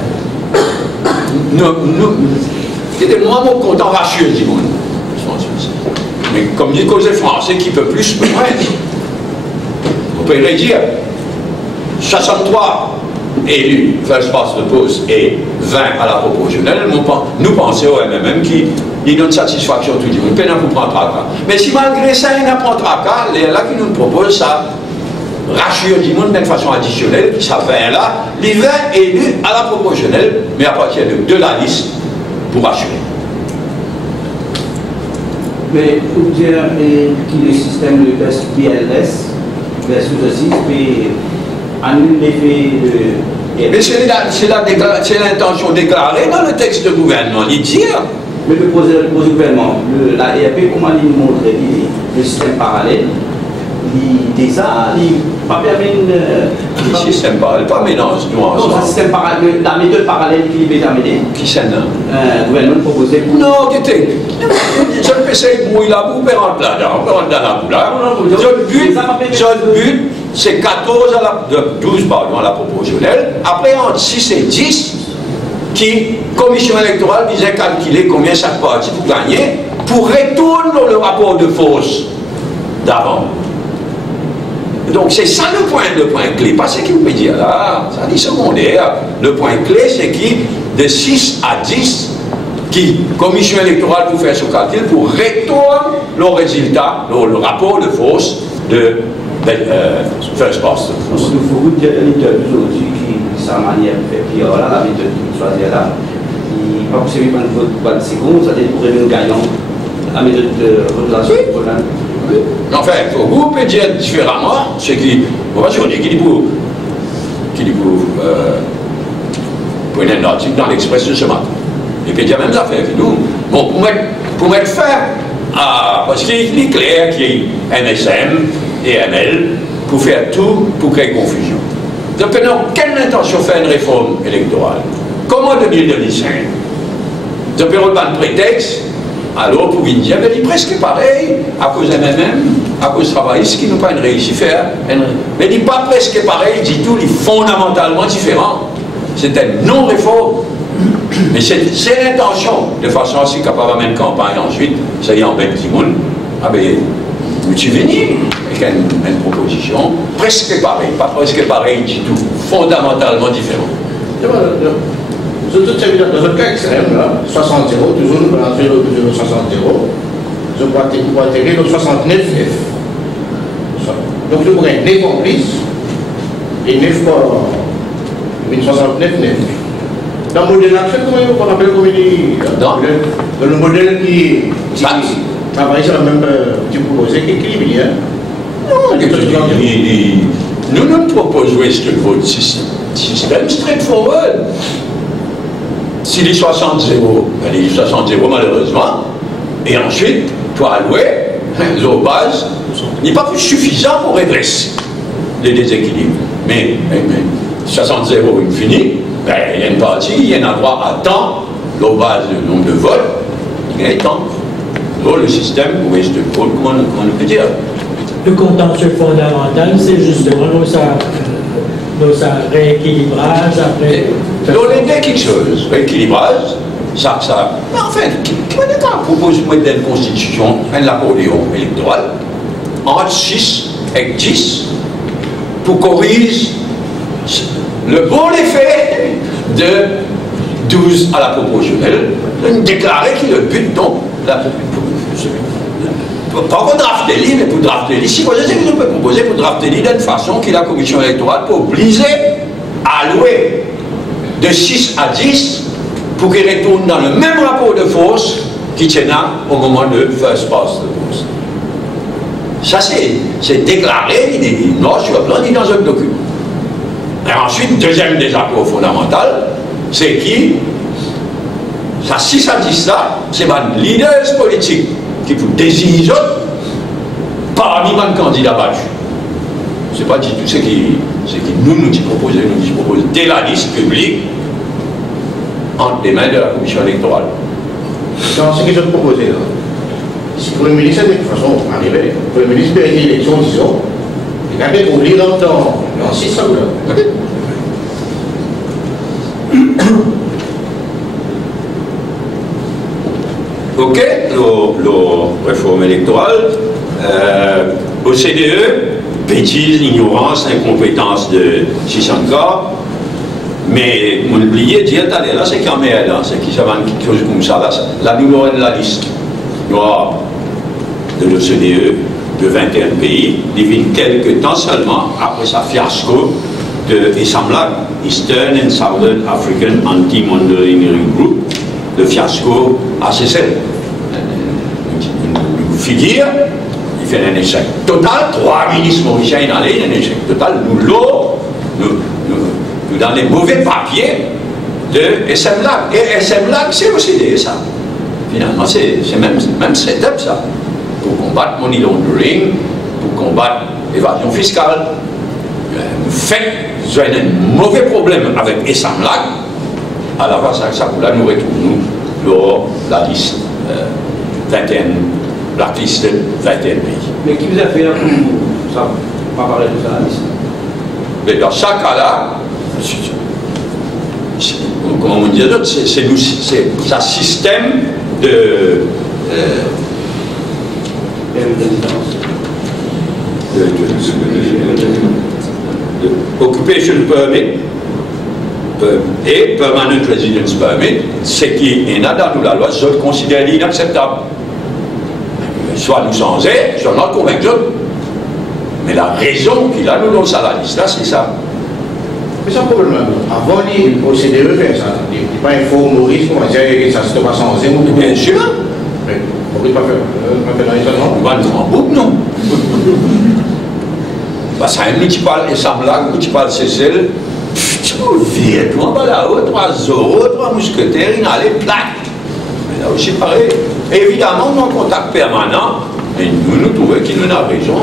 C'était moins content rassuré du monde. Mais comme dit les Français qui peut plus, moins. On peut dire 63 élus, first past the post, et 20 à la proportionnelle, nous pensons au MMM qui donne satisfaction tout le monde. Peine pour prendre tracas. Mais si malgré ça, il n'a pas de tracas, là qui nous propose ça, rassure du monde d'une façon additionnelle, ça 20 là, les 20 élus à la proportionnelle, mais à partir de la liste, pour rassurer. Mais pour dire que le système de SPLS versus le 6 annule l'effet de... Mais c'est l'intention déclarée dans le texte de gouvernement, il dit. Mais le gouvernement, la ERP, comment il montre le système parallèle, déjà, il pas permis le système parallèle, pas mélange, nous ensemble. Le système parallèle, la méthode parallèle qui est amenée. Qui c'est là? Le gouvernement proposé. Non, écoutez, je peux essayer de mouiller la boue, on rentre là-dedans, on rentre dans la boue là. Le but, c'est 14 à la, 12 pardon, à la proportionnelle. Après, entre 6 et 10, qui, commission électorale, disait calculer combien chaque parti pour gagner, pour retourner dans le rapport de force d'avant. Donc c'est ça le point clé. Pas ce qu'il vous dire là, ça dit secondaire. Le point clé, c'est qui de 6 à 10, qui, commission électorale pour faire ce calcul, pour retourner le résultat, le rapport de force de first past. Il faut vous dire une aujourd'hui qui, sa manière de faire, qui aura la méthode qui choisit là, il va observer par une boîte de secondes, ça dit pour nous gagnant la méthode de relation de Poland. Enfin, il faut vous peut dire différemment, ce qui, aujourd'hui, qui dit pour un article dans l'Express de ce matin. Il peut dire même ça fait nous. Bon, pour mettre fin à, parce qu'il est clair qu'il y a MSM et ML pour faire tout pour créer confusion. Donc, nous n'avons quelle intention de faire une réforme électorale? Comment 2005? Donc, on n'a pas de prétexte. Alors, pour dire, mais il est presque pareil, à cause MMM, à cause travailliste, qui n'ont pas réussi à faire. Mais il n'est pas presque pareil, il dit tout, il est fondamentalement différent. C'est une non-réforme. Mais c'est l'intention, de façon à ce capable de mener une campagne ensuite, ça y est, en bête du monde, ah ben, vous êtes venu avec une proposition presque pareille, pas presque pareil du tout, fondamentalement différent. Dans un cas extrême, 60-0, toujours nous balançons le 60-0, je peux atterrir le 69-9. Donc je pourrais 9 en plus, et 9 pour 69-9. Dans le modèle actuel, comment on appelle dans le modèle qui travaille sur le même petit proposé, qui est équilibré. Nous nous proposons votre système straightforward. S'il est 60-0, il est 60-0 malheureusement, et ensuite, toi alloué, aux bases, n'est pas plus suffisant pour redresser les déséquilibres. Mais 60-0, il finit, ben, il y a une partie, il y a un droit à temps, la base du nombre de votes, il y a un temps. Donc le système, comment on peut dire? Le contentieux fondamental, c'est justement nos rééquilibrage après. Donc il y a quelque chose, rééquilibrage, ça. Enfin, on propose une constitution, un Napoléon électoral, entre 6 et 10, pour corriger le bon effet de 12 à la proportionnelle, déclarer qu'il le but, donc, pas pour drafter l'île, mais pour drafter l'île. Si vous pouvez proposer pour drafter l'île d'une façon que la commission électorale peut obliger à allouer de 6 à 10 pour qu'il retourne dans le même rapport de force qu'il tient au moment de first past the post. Ça, c'est déclaré, il est noir sur blanc, il est dans un document. Et ensuite, deuxième désaccord fondamental, c'est qui? Ça 6 à 10 là, c'est les leaders politiques qui vous désignent parmi les candidats battus. Ce n'est pas du tout ce qui nous proposons dès la liste publique entre les mains de la commission électorale. Dans ce que je proposais là, si pour le ministre, de toute façon, arrivé, pour le ministre de l'élection, disons, il a fait pour lire dans 6 secondes. Ok, la réforme électorale, OCDE, bêtise, ignorance, incompétence de 600 cas, mais on oubliait de dire, attendez, là c'est quand même là, c'est qui ça va quelque chose comme ça, là nous aurons la liste. Il y aura de l'OCDE de 21 pays, il y a quelques temps seulement après sa fiasco de ESAMLAG, Eastern and Southern African Anti-Money Group, le fiasco ACCL. Une figure, il fait un échec total, 3 ministres mauriciens dans les un échec total, nous dans les mauvais papiers de SMLAG. Et SMLAG, c'est aussi des ça. Finalement, c'est même setup ça. Pour combattre money laundering, pour combattre l'évasion fiscale. Nous faisons un mauvais problème avec SMLAG. À la face de ça, nous retrouvons dans la liste 21, blacklist de 21 pays. Mais qui vous a fait ça? On va parler de ça. Mais dans chaque cas-là, comment on dit, c'est un système Occupation permit et permanent residence permit, ce qui est là dans la loi, je considère inacceptable. Soit nous sans aide, soit nous convaincus. Mais la raison qu'il a, nous, dans la liste, là, c'est ça. Mais ça, problème, avant, au CDE, ça, il n'y a pas un faux Maurice, on va dire que ça ne se passe sans aide. Bien sûr. On ne peut pas faire dans les autres, non? On va nous en boucle, non. Parce que nous parlons de Samlag, nous parlons de Cécile, tu viens, tu vas là-haut, 3 euros, 3 mousquetaires, il allait plaque. Mais là aussi, pareil. Évidemment, nous avons un contact permanent, et nous trouvons qu'il nous a raison.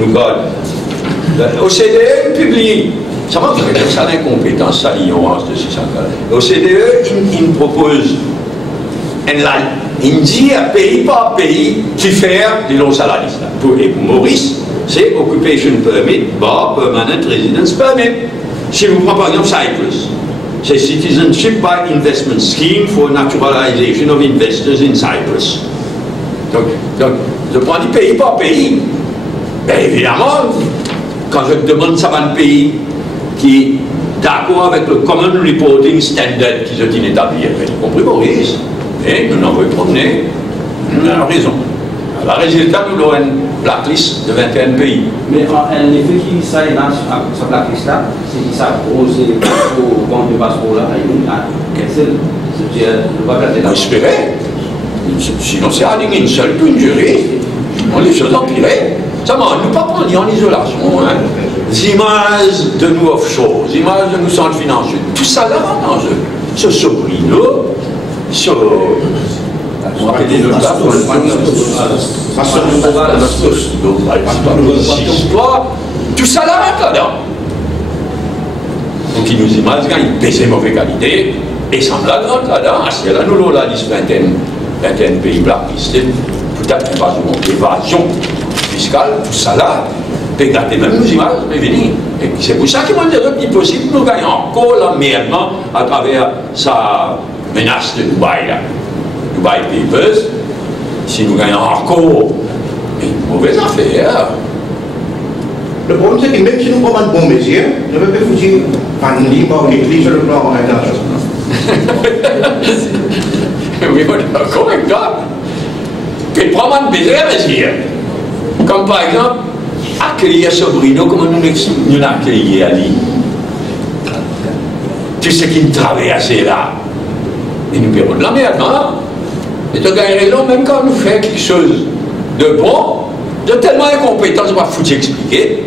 Nous gardons. Au CDE, il publie. Ça m'a fait ça l'incompétence, ça l'ignorance de 600 cas. Au CDE, il propose il dit à pays par pays qui fait des longs salariés. Pour Maurice, c'est Occupation Permit, bar Permanent Residence Permit. Si vous prenez par exemple Cyprus, c'est Citizenship by Investment Scheme for Naturalization of Investors in Cyprus. Donc je prends des pays par pays. Bien évidemment, quand je demande ça à un pays qui est d'accord avec le Common Reporting Standard qui est établi, y compris Maurice, et nous n'en voulons promener, nous avons raison. Le résultat, nous avons une blacklist de 21 pays. Mais en effet, qui ça est dans cette blacklist là, c'est qui ça pose au compte de passeport là, on espérait. Sinon, c'est à une seule, une juriste. On les choses empirées. Ça m'a nous pas prendre en isolation. Hein. Les images de nous offshore, les images de nous centres financiers, tout ça là en jeu. Ce sobrino, ce. Tout ça là-dedans. Donc il nous imagine quand il pèse mauvaise qualité et semblable là-dedans. C'est là nous la liste 21 pays blacklistés, peut-être qu'il va de l'évasion fiscale, tout ça là, peut garder même nos images, mais venir. Et c'est pour ça qu'il m'a dit qu'il est possible que nous gagnons encore l'emmerdement à travers sa menace de Dubaï là. Dubaï Papers, si nous gagnons encore une mauvaise affaire. Le problème, c'est que même si nous prenons de bons mesures, nous ne pouvons pas foutre un livre écrit sur le plan international. Oui, on est d'accord avec toi. Puis prendre de mesures. Comme par exemple, accueillir Sobrino comme nous l'avons accueilli à Lille. Tu sais qu'il traverse là. Et nous payons de la merde, non? Et tu as raison, même quand nous faisons quelque chose de bon, de tellement incompétent, on va foutre expliquer.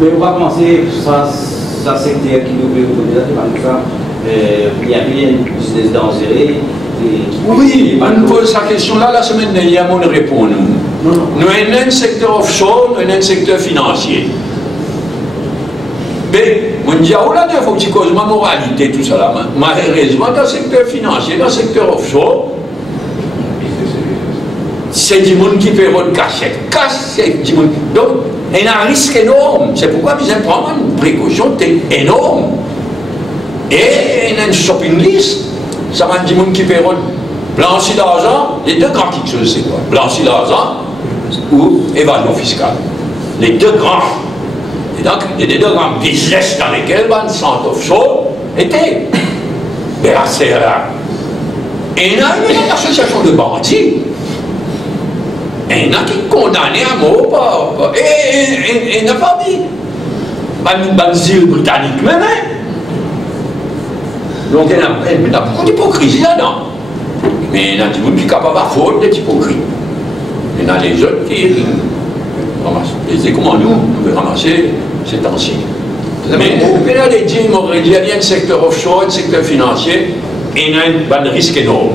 Mais on va commencer, ça c'est clair qui nous veut nous ça. Il y a une business d'enserrer. Oui, on nous pose la question là, la semaine dernière, on répond nous. Nous avons un secteur offshore, nous avons un secteur financier. Mais, on dit, oh là, il faut que tu causes ma moralité, tout ça là. Malheureusement, dans le secteur financier, dans le secteur offshore, c'est du monde qui paie une cachette. C'est du monde. Donc, il y a un risque énorme. C'est pourquoi nous devons prendre une précaution énorme. Et il y a une shopping list. Ça va du monde qui paie une blanchie d'argent. Les deux grands quelque chose, c'est quoi? Blanchie d'argent ou évasion fiscale. Les deux grands. Et donc, il y a des deux grands business dans lesquels le centre offshore était. Mais là, c'est là. Et il y a une association de bandits. Et il y en a qui sont condamnés à mort. Et il n'y a pas mis. Des îles britanniques même. Donc il y a beaucoup d'hypocrisie là-dedans. Mais il y a des gens qui sont capables de faute d'être hypocrite. Il y en a les autres qui ramassent. Et comment nous pouvons ramasser ces temps-ci. Mais il y a des gens qui il y a un secteur offshore, un secteur financier, et il y a un risque énorme.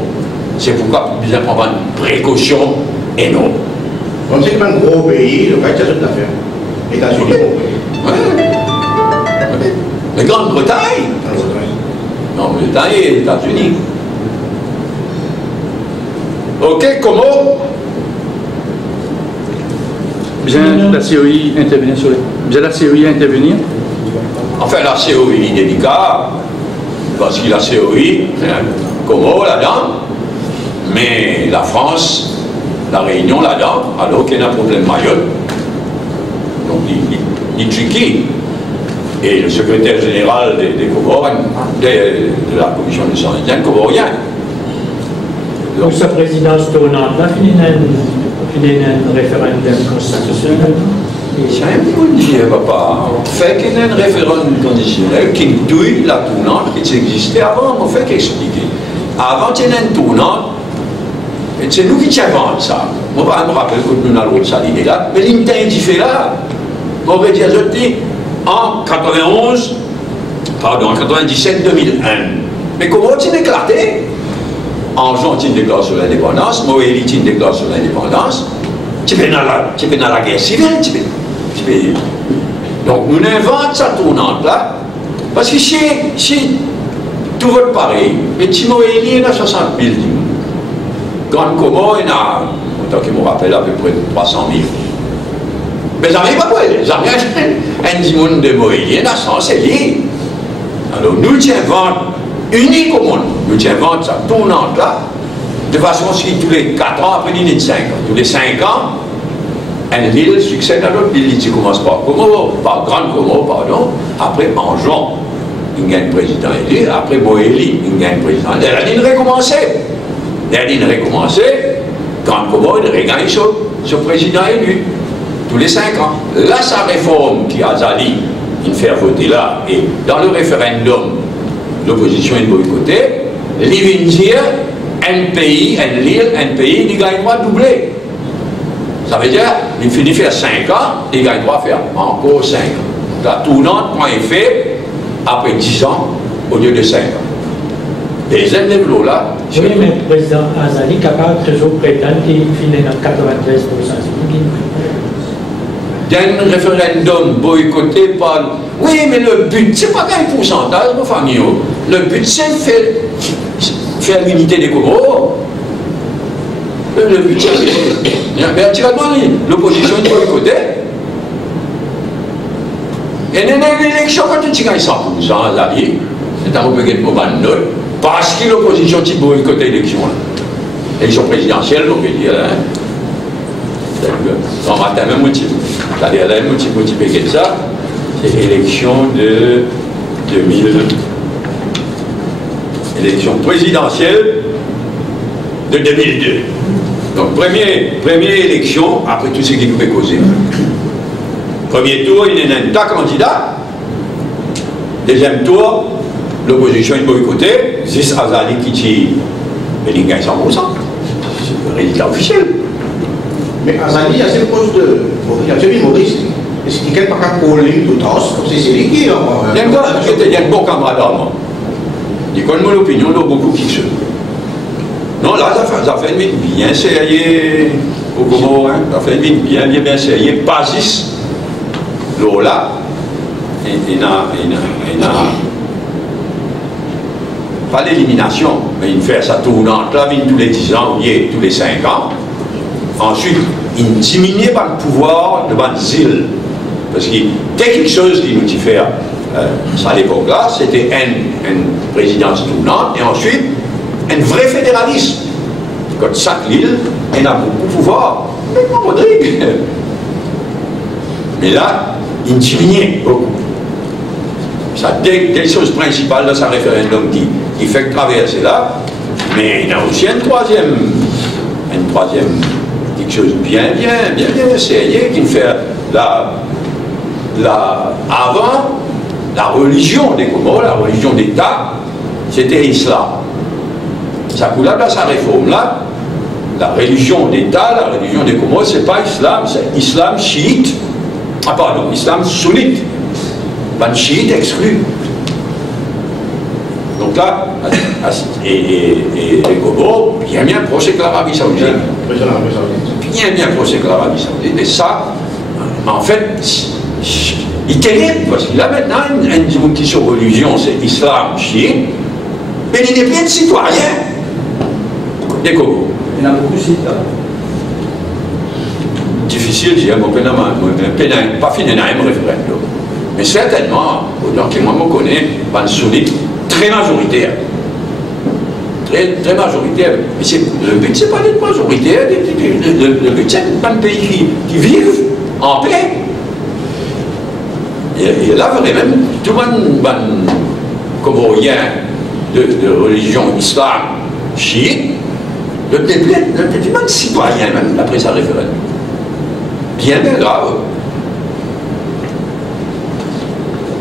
C'est pourquoi nous devons prendre une précaution énorme. On sait que dans un gros pays, le reste, c'est toute l'affaire. États-Unis, oui. La Grande-Bretagne. Non, Bretagne et les États-Unis. Ok, comment? Bien la COI intervenir sur les... Bien la COI intervenir? Enfin, la COI est délicate, parce que la COI, comment là-dedans? Mais la France, la Réunion là-dedans, alors qu'il y a un problème majeur. Donc, il tricky. Et le secrétaire général des Comores, de la commission des Nations Unies, comorien. Donc, sa présidence tournante, là, finit un référendum constitutionnel. C'est un peu dire, papa. Fait qu'il y a un référendum conditionnel qui douille la tournante qui existait avant, on fait qu'expliquer. Avant, il y a une tournante, c'est nous qui inventons ça. On va me rappeler que nous avons ça l'idée là, mais l'intérêt qui fait là, on va dire, je dis, en 91, pardon, en 97-2001. Mais comment tu éclaté? Argentine déclare sur l'indépendance, Moëlitine déclare sur l'indépendance, tu peux dans la guerre civile, donc nous inventons cette tournante-là, parce que si tout va pareil, mais Timoéli, il y a 60 000, Grande Comore, il y a, autant qu'il me rappelle, à peu près 300 000. Mais ça n'arrive pas pour eux, ça n'arrive pas. Un dimon de Moéli, il y a 100, c'est lié. Alors nous inventons unique au monde, nous inventons cette tournante-là, de façon à ce que tous les 4 ans, après il y a 5 ans, tous les 5 ans, une ville succède à l'autre ville qui commence par Comore, par Grande Comore, pardon, après en juin, il y a un président élu, après Moéli, il y a un président. La ligne recommençait. La ligne recommençait, Grande Comore, il regagne ce président élu, tous les 5 ans. Là, sa réforme qui a Zali, il fait voter là, et dans le référendum, l'opposition est boycottée, il vient dire, un pays, un pays, il gagne droit doublé. Ça veut dire, il finit de faire 5 ans, il gagne droit à faire encore 5 ans. La tournante, point est fait, après 10 ans, au lieu de 5 ans. Deuxième niveau là. Oui, mais le président Azali est capable de toujours prétendre qu'il finit dans 93%. Il y a un référendum boycotté par... Oui, mais le but, c'est pas qu'un pourcentage, mon famille. Le but, c'est de faire l'unité des Comores. Le but, c'est... Mais naturellement, l'opposition est boycottée. Et dans l'élection, quand tu gagnes 100%, Azali, c'est un peu de note. Parce que l'opposition a boycotté l'élection. L'élection présidentielle, on peut dire. On va même motif. C'est-à-dire, le motif de ça, c'est l'élection de 2000. Élection présidentielle de 2002. Donc, première élection, après tout ce qui nous fait causer. Premier tour, il y a un tas de candidats. Deuxième tour, l'opposition est boycottée. 10 Azali qui dit, mais il gagne 100%. C'est le résultat officiel. Mais Azali, il y a cette poste de Maurice. Est-ce qu'il n'y a pas qu'à coller tout temps? C'est lui qui est en. Il y a un bon camarade à moi. Il connaît mon opinion de beaucoup qui se. Non, là, ça fait une mine bien sérieux au Comore. Ça fait une mine bien sérieux. Basis, là, il n'a pas l'élimination, mais il fait sa tournante là, tous les 10 ans, ou tous les 5 ans. Ensuite, il diminue par le pouvoir de Banzil. Parce que dès quelque chose qui nous fait à l'époque là, c'était une présidence tournante, et ensuite, un vrai fédéralisme. Quand chaque île, il a beaucoup de pouvoir. Mais pas Rodrigue. Mais là, il diminue beaucoup. Ça, des choses principales dans ce référendum qui fait traverser là, mais il y a aussi une troisième, quelque chose bien sérieux qui fait avant la religion des Comores, la religion d'État, c'était l'islam. Ça coule dans sa réforme là, la religion d'État, la religion des Comores, c'est pas islam, c'est islam chiite. Ah pardon, islam sunnite. Pas de chiite exclu. Donc là, et les Comores, bien proches avec l'Arabie Saoudite. Bien proches avec l'Arabie Saoudite. Et ça, en fait, il est terrible, parce qu'il a maintenant un monde qui sur religion, c'est islam chiite, mais il n'est pas de citoyen des Comores. Il y en a beaucoup de citoyens. Difficile, j'ai pas fini d'un référendum. Mais certainement, autant que moi me connais, une sunnite très majoritaire. très majoritaire. Mais le but, c'est pas d'être majoritaire, le but, c'est pas un pays qui vive en paix. Et là, vraiment, tout le monde, comorien de religion islam chiite, le petit monde citoyen, même après sa référendum. Bien grave.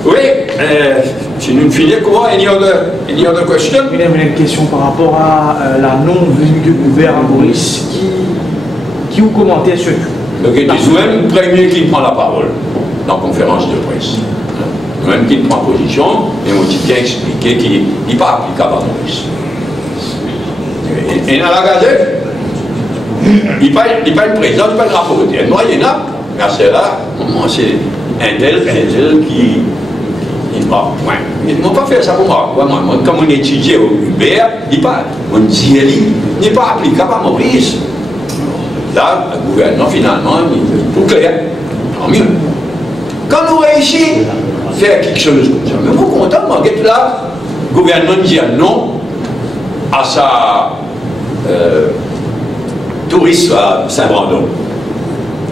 Oui, si nous finissons, comment? Any other question? Oui, une question par rapport à la non-venue de Hubert à Maurice, qui vous commentez sur Donc, c'est nous-mêmes le premier qui prend la parole dans la conférence de presse. Nous-mêmes qui prend position, et on dit bien expliqué qu'il n'est pas applicable à Maurice. Et dans la Gazette, il n'est pas le président, il n'est pas le rapporteur. Moi, il y en a, mais c'est là, c'est un tel qui. Il ne m'a pas fait ça pour moi. Moi, comme on étudiait au Hubert, on dit il n'est pas applicable à Maurice. Là, le gouvernement, finalement, il est tout clair. Tant mieux. Quand nous réussissons à faire quelque chose comme ça, mais vous content, moi, là, le gouvernement dit non à sa touriste à Saint-Brandon,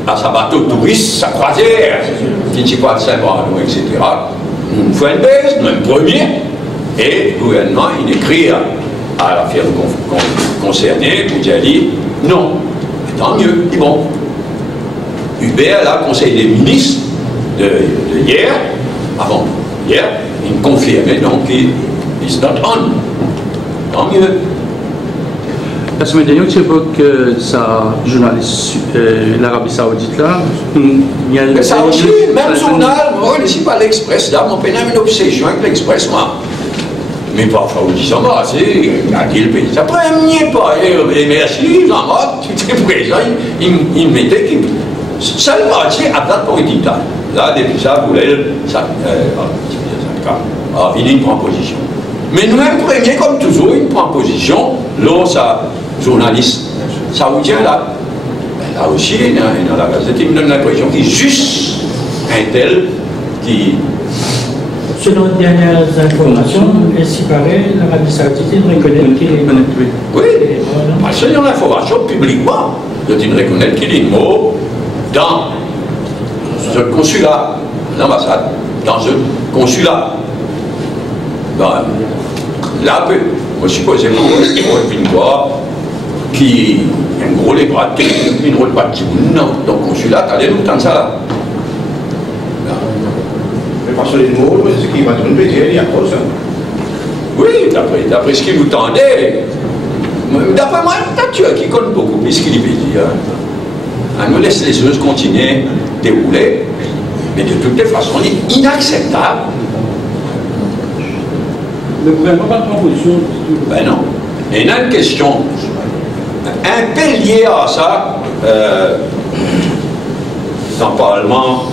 à sa bateau touriste, sa croisière, qui dit quoi de Saint-Brandon, etc. Nous faisons une baisse, nous sommes premiers, et le gouvernement, il écrit à la firme concernée pour dire non. Mais tant mieux, il est bon. Hubert, là, conseil des ministres de hier, avant hier, il confirmait donc qu'il is not on. Tant mieux. La semaine dernière, tu évoques sa journaliste, l'Arabie Saoudite là. Mais ça aussi, même journal, moi, je ne suis pas l'Express là, mon père a une obsession avec l'Express, moi. Mais parfois, on dit ça va, c'est à qui le pays. Après, il n'y est pas, et merci, en mode, tu étais présent, il mettait qu'il. Ça le parti à date politique là. Là, depuis ça, vous voulez, ça, il prend position. Mais nous-mêmes, premier, comme toujours, il prend position, là, ça. Journaliste saoudien là, là aussi, dans la Gazette, il me donne l'impression qu'il est juste un tel qui. Selon les dernières informations, ainsi paraît, l'Arabie Saoudite reconnaît qu'il est. Oui, selon l'information publiquement, il reconnaît qu'il est mort dans un consulat, l'ambassade, dans un consulat. Là, moi je suppose que une fois qui a un gros les bras, une grosse partie, non, donc consulat, allez nous tendre ça là. Mais pas sur les mots, mais ce qui va nous dire, il y a quoi ça? Oui, d'après ce qu'il nous tendait, d'après moi, tu qui compte beaucoup plus ce qu'il veut dire. On nous laisse les choses continuer dérouler, mais de toutes les façons, il est inacceptable. Le gouvernement n'a pas de proposition. Ben non. Et il y a une question un peu liée à ça, dans le Parlement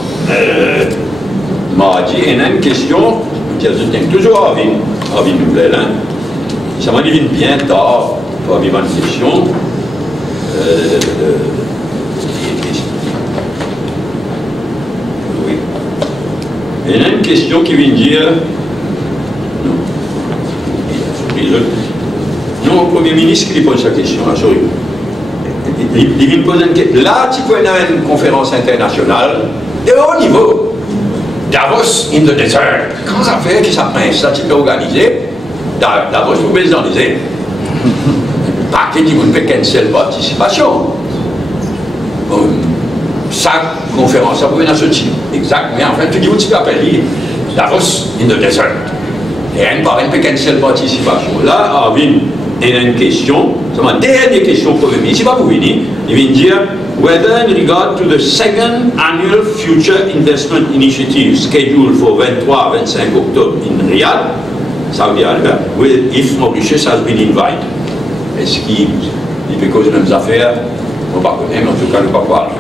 mardi, il y a une question, je tiens toujours à une nouvelle, hein. Ça m'a dit bien tard pour vivre une question. Oui. Il y a une question qui vient dire. Non, le Premier ministre qui pose sa question, là, sorry. Il pose une question. Là, tu peux aller à une conférence internationale de haut niveau. Davos in the desert. Comment ça fait que ça prend ça, tu peux organiser? Davos, vous pouvez dans les airs. Pas que tu ne peux cancel participation. Chaque conférence, ça peut venir à ce type. Exact, mais en fait, tu dis où tu peux appeler Davos in the desert. Et il paraît un peu cancel participation. Là, Arvin, il y a une question, c'est ma dernière question pour le ministre, c'est pas pour venir, il vient dire whether in regard to the second annual Future Investment Initiative scheduled for 23-25 octobre in Riyadh, Saudi Arabia, if Mauritius has been invited. Est-ce qu'il peut causer de nos affaires? On ne va pas connaître, mais en tout cas, on ne va pas parler.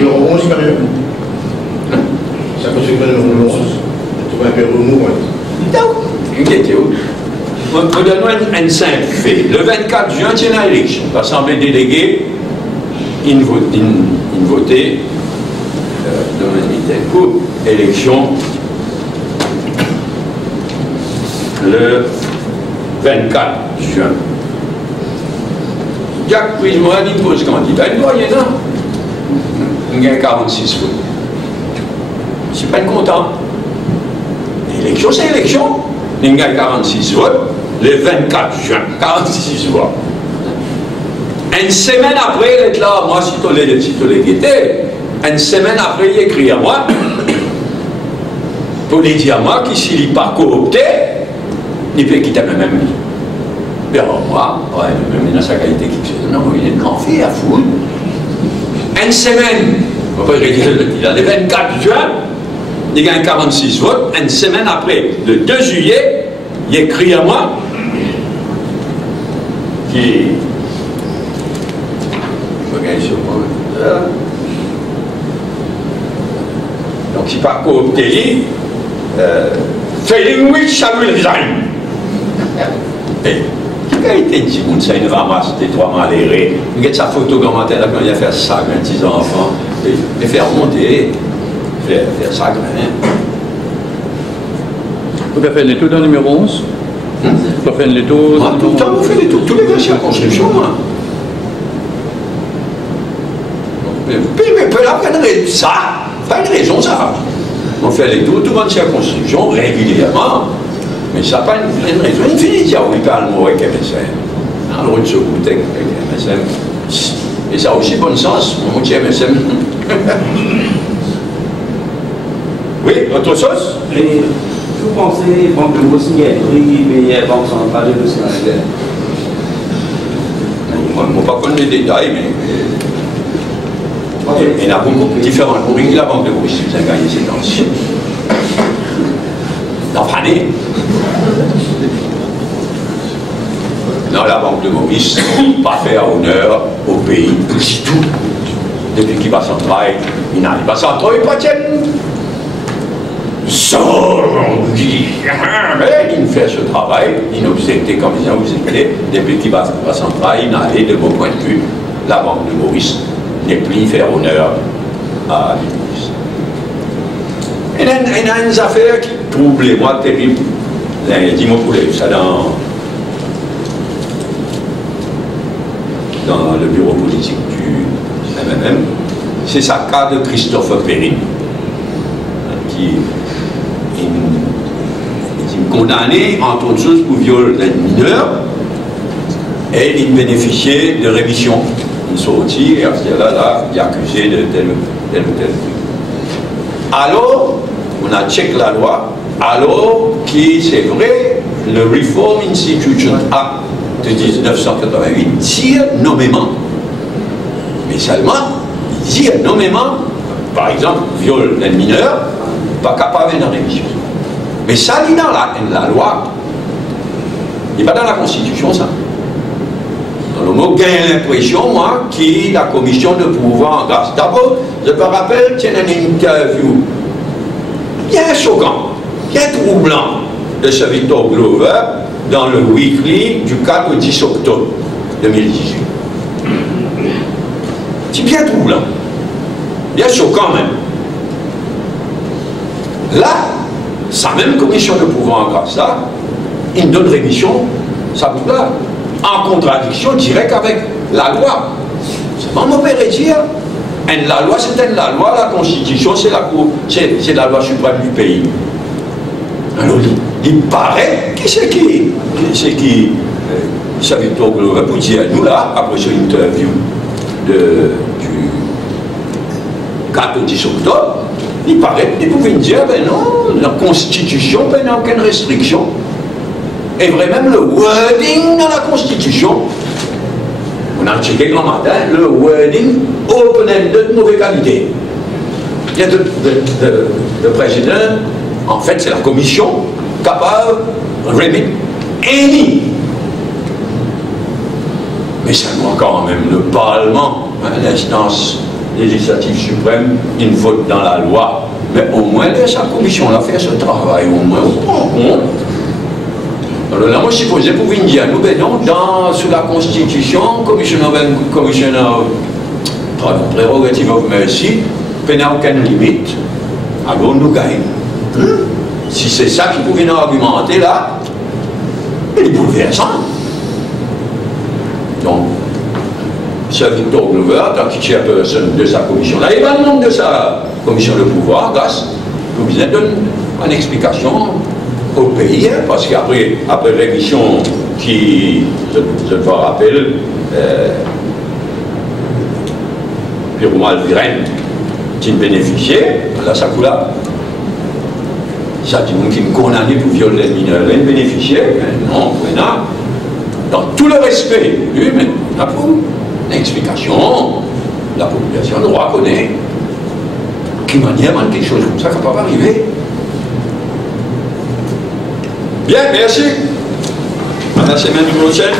Et on se permet. Ça conseille que nous 11. Tu vas faire le mouvement. On donne un simple fait. Le 24 juin, il y a une élection. L'Assemblée déléguée, il votait pour élection le 24 juin. Jacques Prismo a dit pose candidat, il ne doit rien là. Il y a 46 votes. Je ne suis pas content. L'élection, c'est l'élection. Il y a 46 votes. Le 24 juin, 46 voix. Une semaine après, il est là, moi, si tu l'as guetté, une semaine après, il écrit à moi, pour lui dire à moi qu'il s'il n'est pas coopté, il peut quitter même lui. Mais moi, ouais, même dans sa qualité, non, il est de grand fille à foutre. Une semaine, il a le 24 juin, il gagne 46 votes, une semaine après, le 2 juillet, il écrit à moi, qui donc il pas coopté failing which shall will resign. Et qui a été dit qu'on ça une ramasse des trois malheureux, regarde sa photo commentaire là quand il a fait ça avec 10 enfants, et faire monter, faire ça Vous avez fait les tours dans le numéro 11? Vous avez fait les tours dans tout le temps, vous faites les tours, tous les dossiers en construction. Mais peut là, ça, pas une raison, ça. On fait les tours, tout le monde s'y construction régulièrement, mais ça n'a pas une raison. Il finit de dire, oui, parle moi avec MSM. On a le droit de se goûter avec MSM. Et ça a aussi bon sens, mon petit MSM. Oui, autre chose? Vous pensez, bon, que vous signez mais avant, on va parler de ce qu'on a. On ne va pas connaître les détails, mais. Il y en a beaucoup de différents. Pour la Banque de Maurice, vous avez gagné ces temps-ci. Dans l'année. Non, la Banque de Maurice, pas faire honneur au pays du tout. Depuis qu'il va s'en travailler, il n'arrive pas s'en travailler, pas tienne. Mais il fait ce travail, il nous était comme il vous était, depuis qu'il va s'en travailler, il n'a allé de mon point de vue, la Banque de Maurice n'est plus faire honneur à l'Église. Il y a une affaire qui trouble moi terrible. Dis-moi pour ça dans le bureau politique du MMM, c'est sa cas de Christophe Perrin, qui est condamné entre autres choses pour viol d'un mineur et il bénéficiait de rémission. Il sortit et là, il est accusé de tel ou tel truc. Alors, on a checké la loi, alors qui, c'est vrai, le Reform Institution Act de 1988 tire nommément. Mais seulement, il tire nommément, par exemple, viol d'un mineur, pas capable de rémission. Mais ça, il est dans la loi. Il n'est pas dans la Constitution, ça. Dans le mot, j'ai l'impression, moi, que la commission de pouvoir en grâce. D'abord, je me rappelle, tiens, une interview bien choquant, bien troublant de ce Victor Glover dans le Weekly du 4 au 10 octobre 2018. C'est bien troublant, bien choquant même. Là, sa même commission de pouvoir en grâce, là, une donne rémission, ça vous plaît, en contradiction directe avec la loi. C'est pas mon père dire. La loi, c'est la loi, la Constitution, c'est la loi suprême du pays. Alors, il paraît qui c'est qui ça Victor Glover pour dire nous là, après cette interview du 4 au 10 octobre, il paraît qu'il pouvait dire, ben non, la Constitution, ben n'a aucune restriction. Et vrai, même le wording dans la Constitution, on a checké le matin, le wording open-ended de mauvaise qualité. Il y a le président, en fait, c'est la commission capable de remettre any. Mais seulement quand même le Parlement, l'instance législative suprême, il vote dans la loi. Mais au moins, laisse la commission là faire ce travail, au moins, on prend compte. Alors là, moi, je supposais pour vous dire, nous venons sous la Constitution, commissionnaire prérogative of mercy, il n'y a aucune limite, alors nous gagnons. Si c'est ça qui pouvait nous argumenter là, il est bouleversant. Donc, Sir Victor Glover, en tant que chairperson de sa commission-là, et le membre de sa commission de pouvoir, grâce, vous avez donné une explication au pays, hein, parce qu'après l'élection qui, je me rappelle, Pierre Alviren, qui bénéficiait, là, ça coule là. Ça dit qui me condamné pour violer les mineurs, il bénéficiait, mais non, dans tout le respect, oui, mais on a pour une explication, la population le droit connaît. Qui manière, quelque chose comme ça qui ne peut pas arriver. Bien, merci. À la semaine prochaine.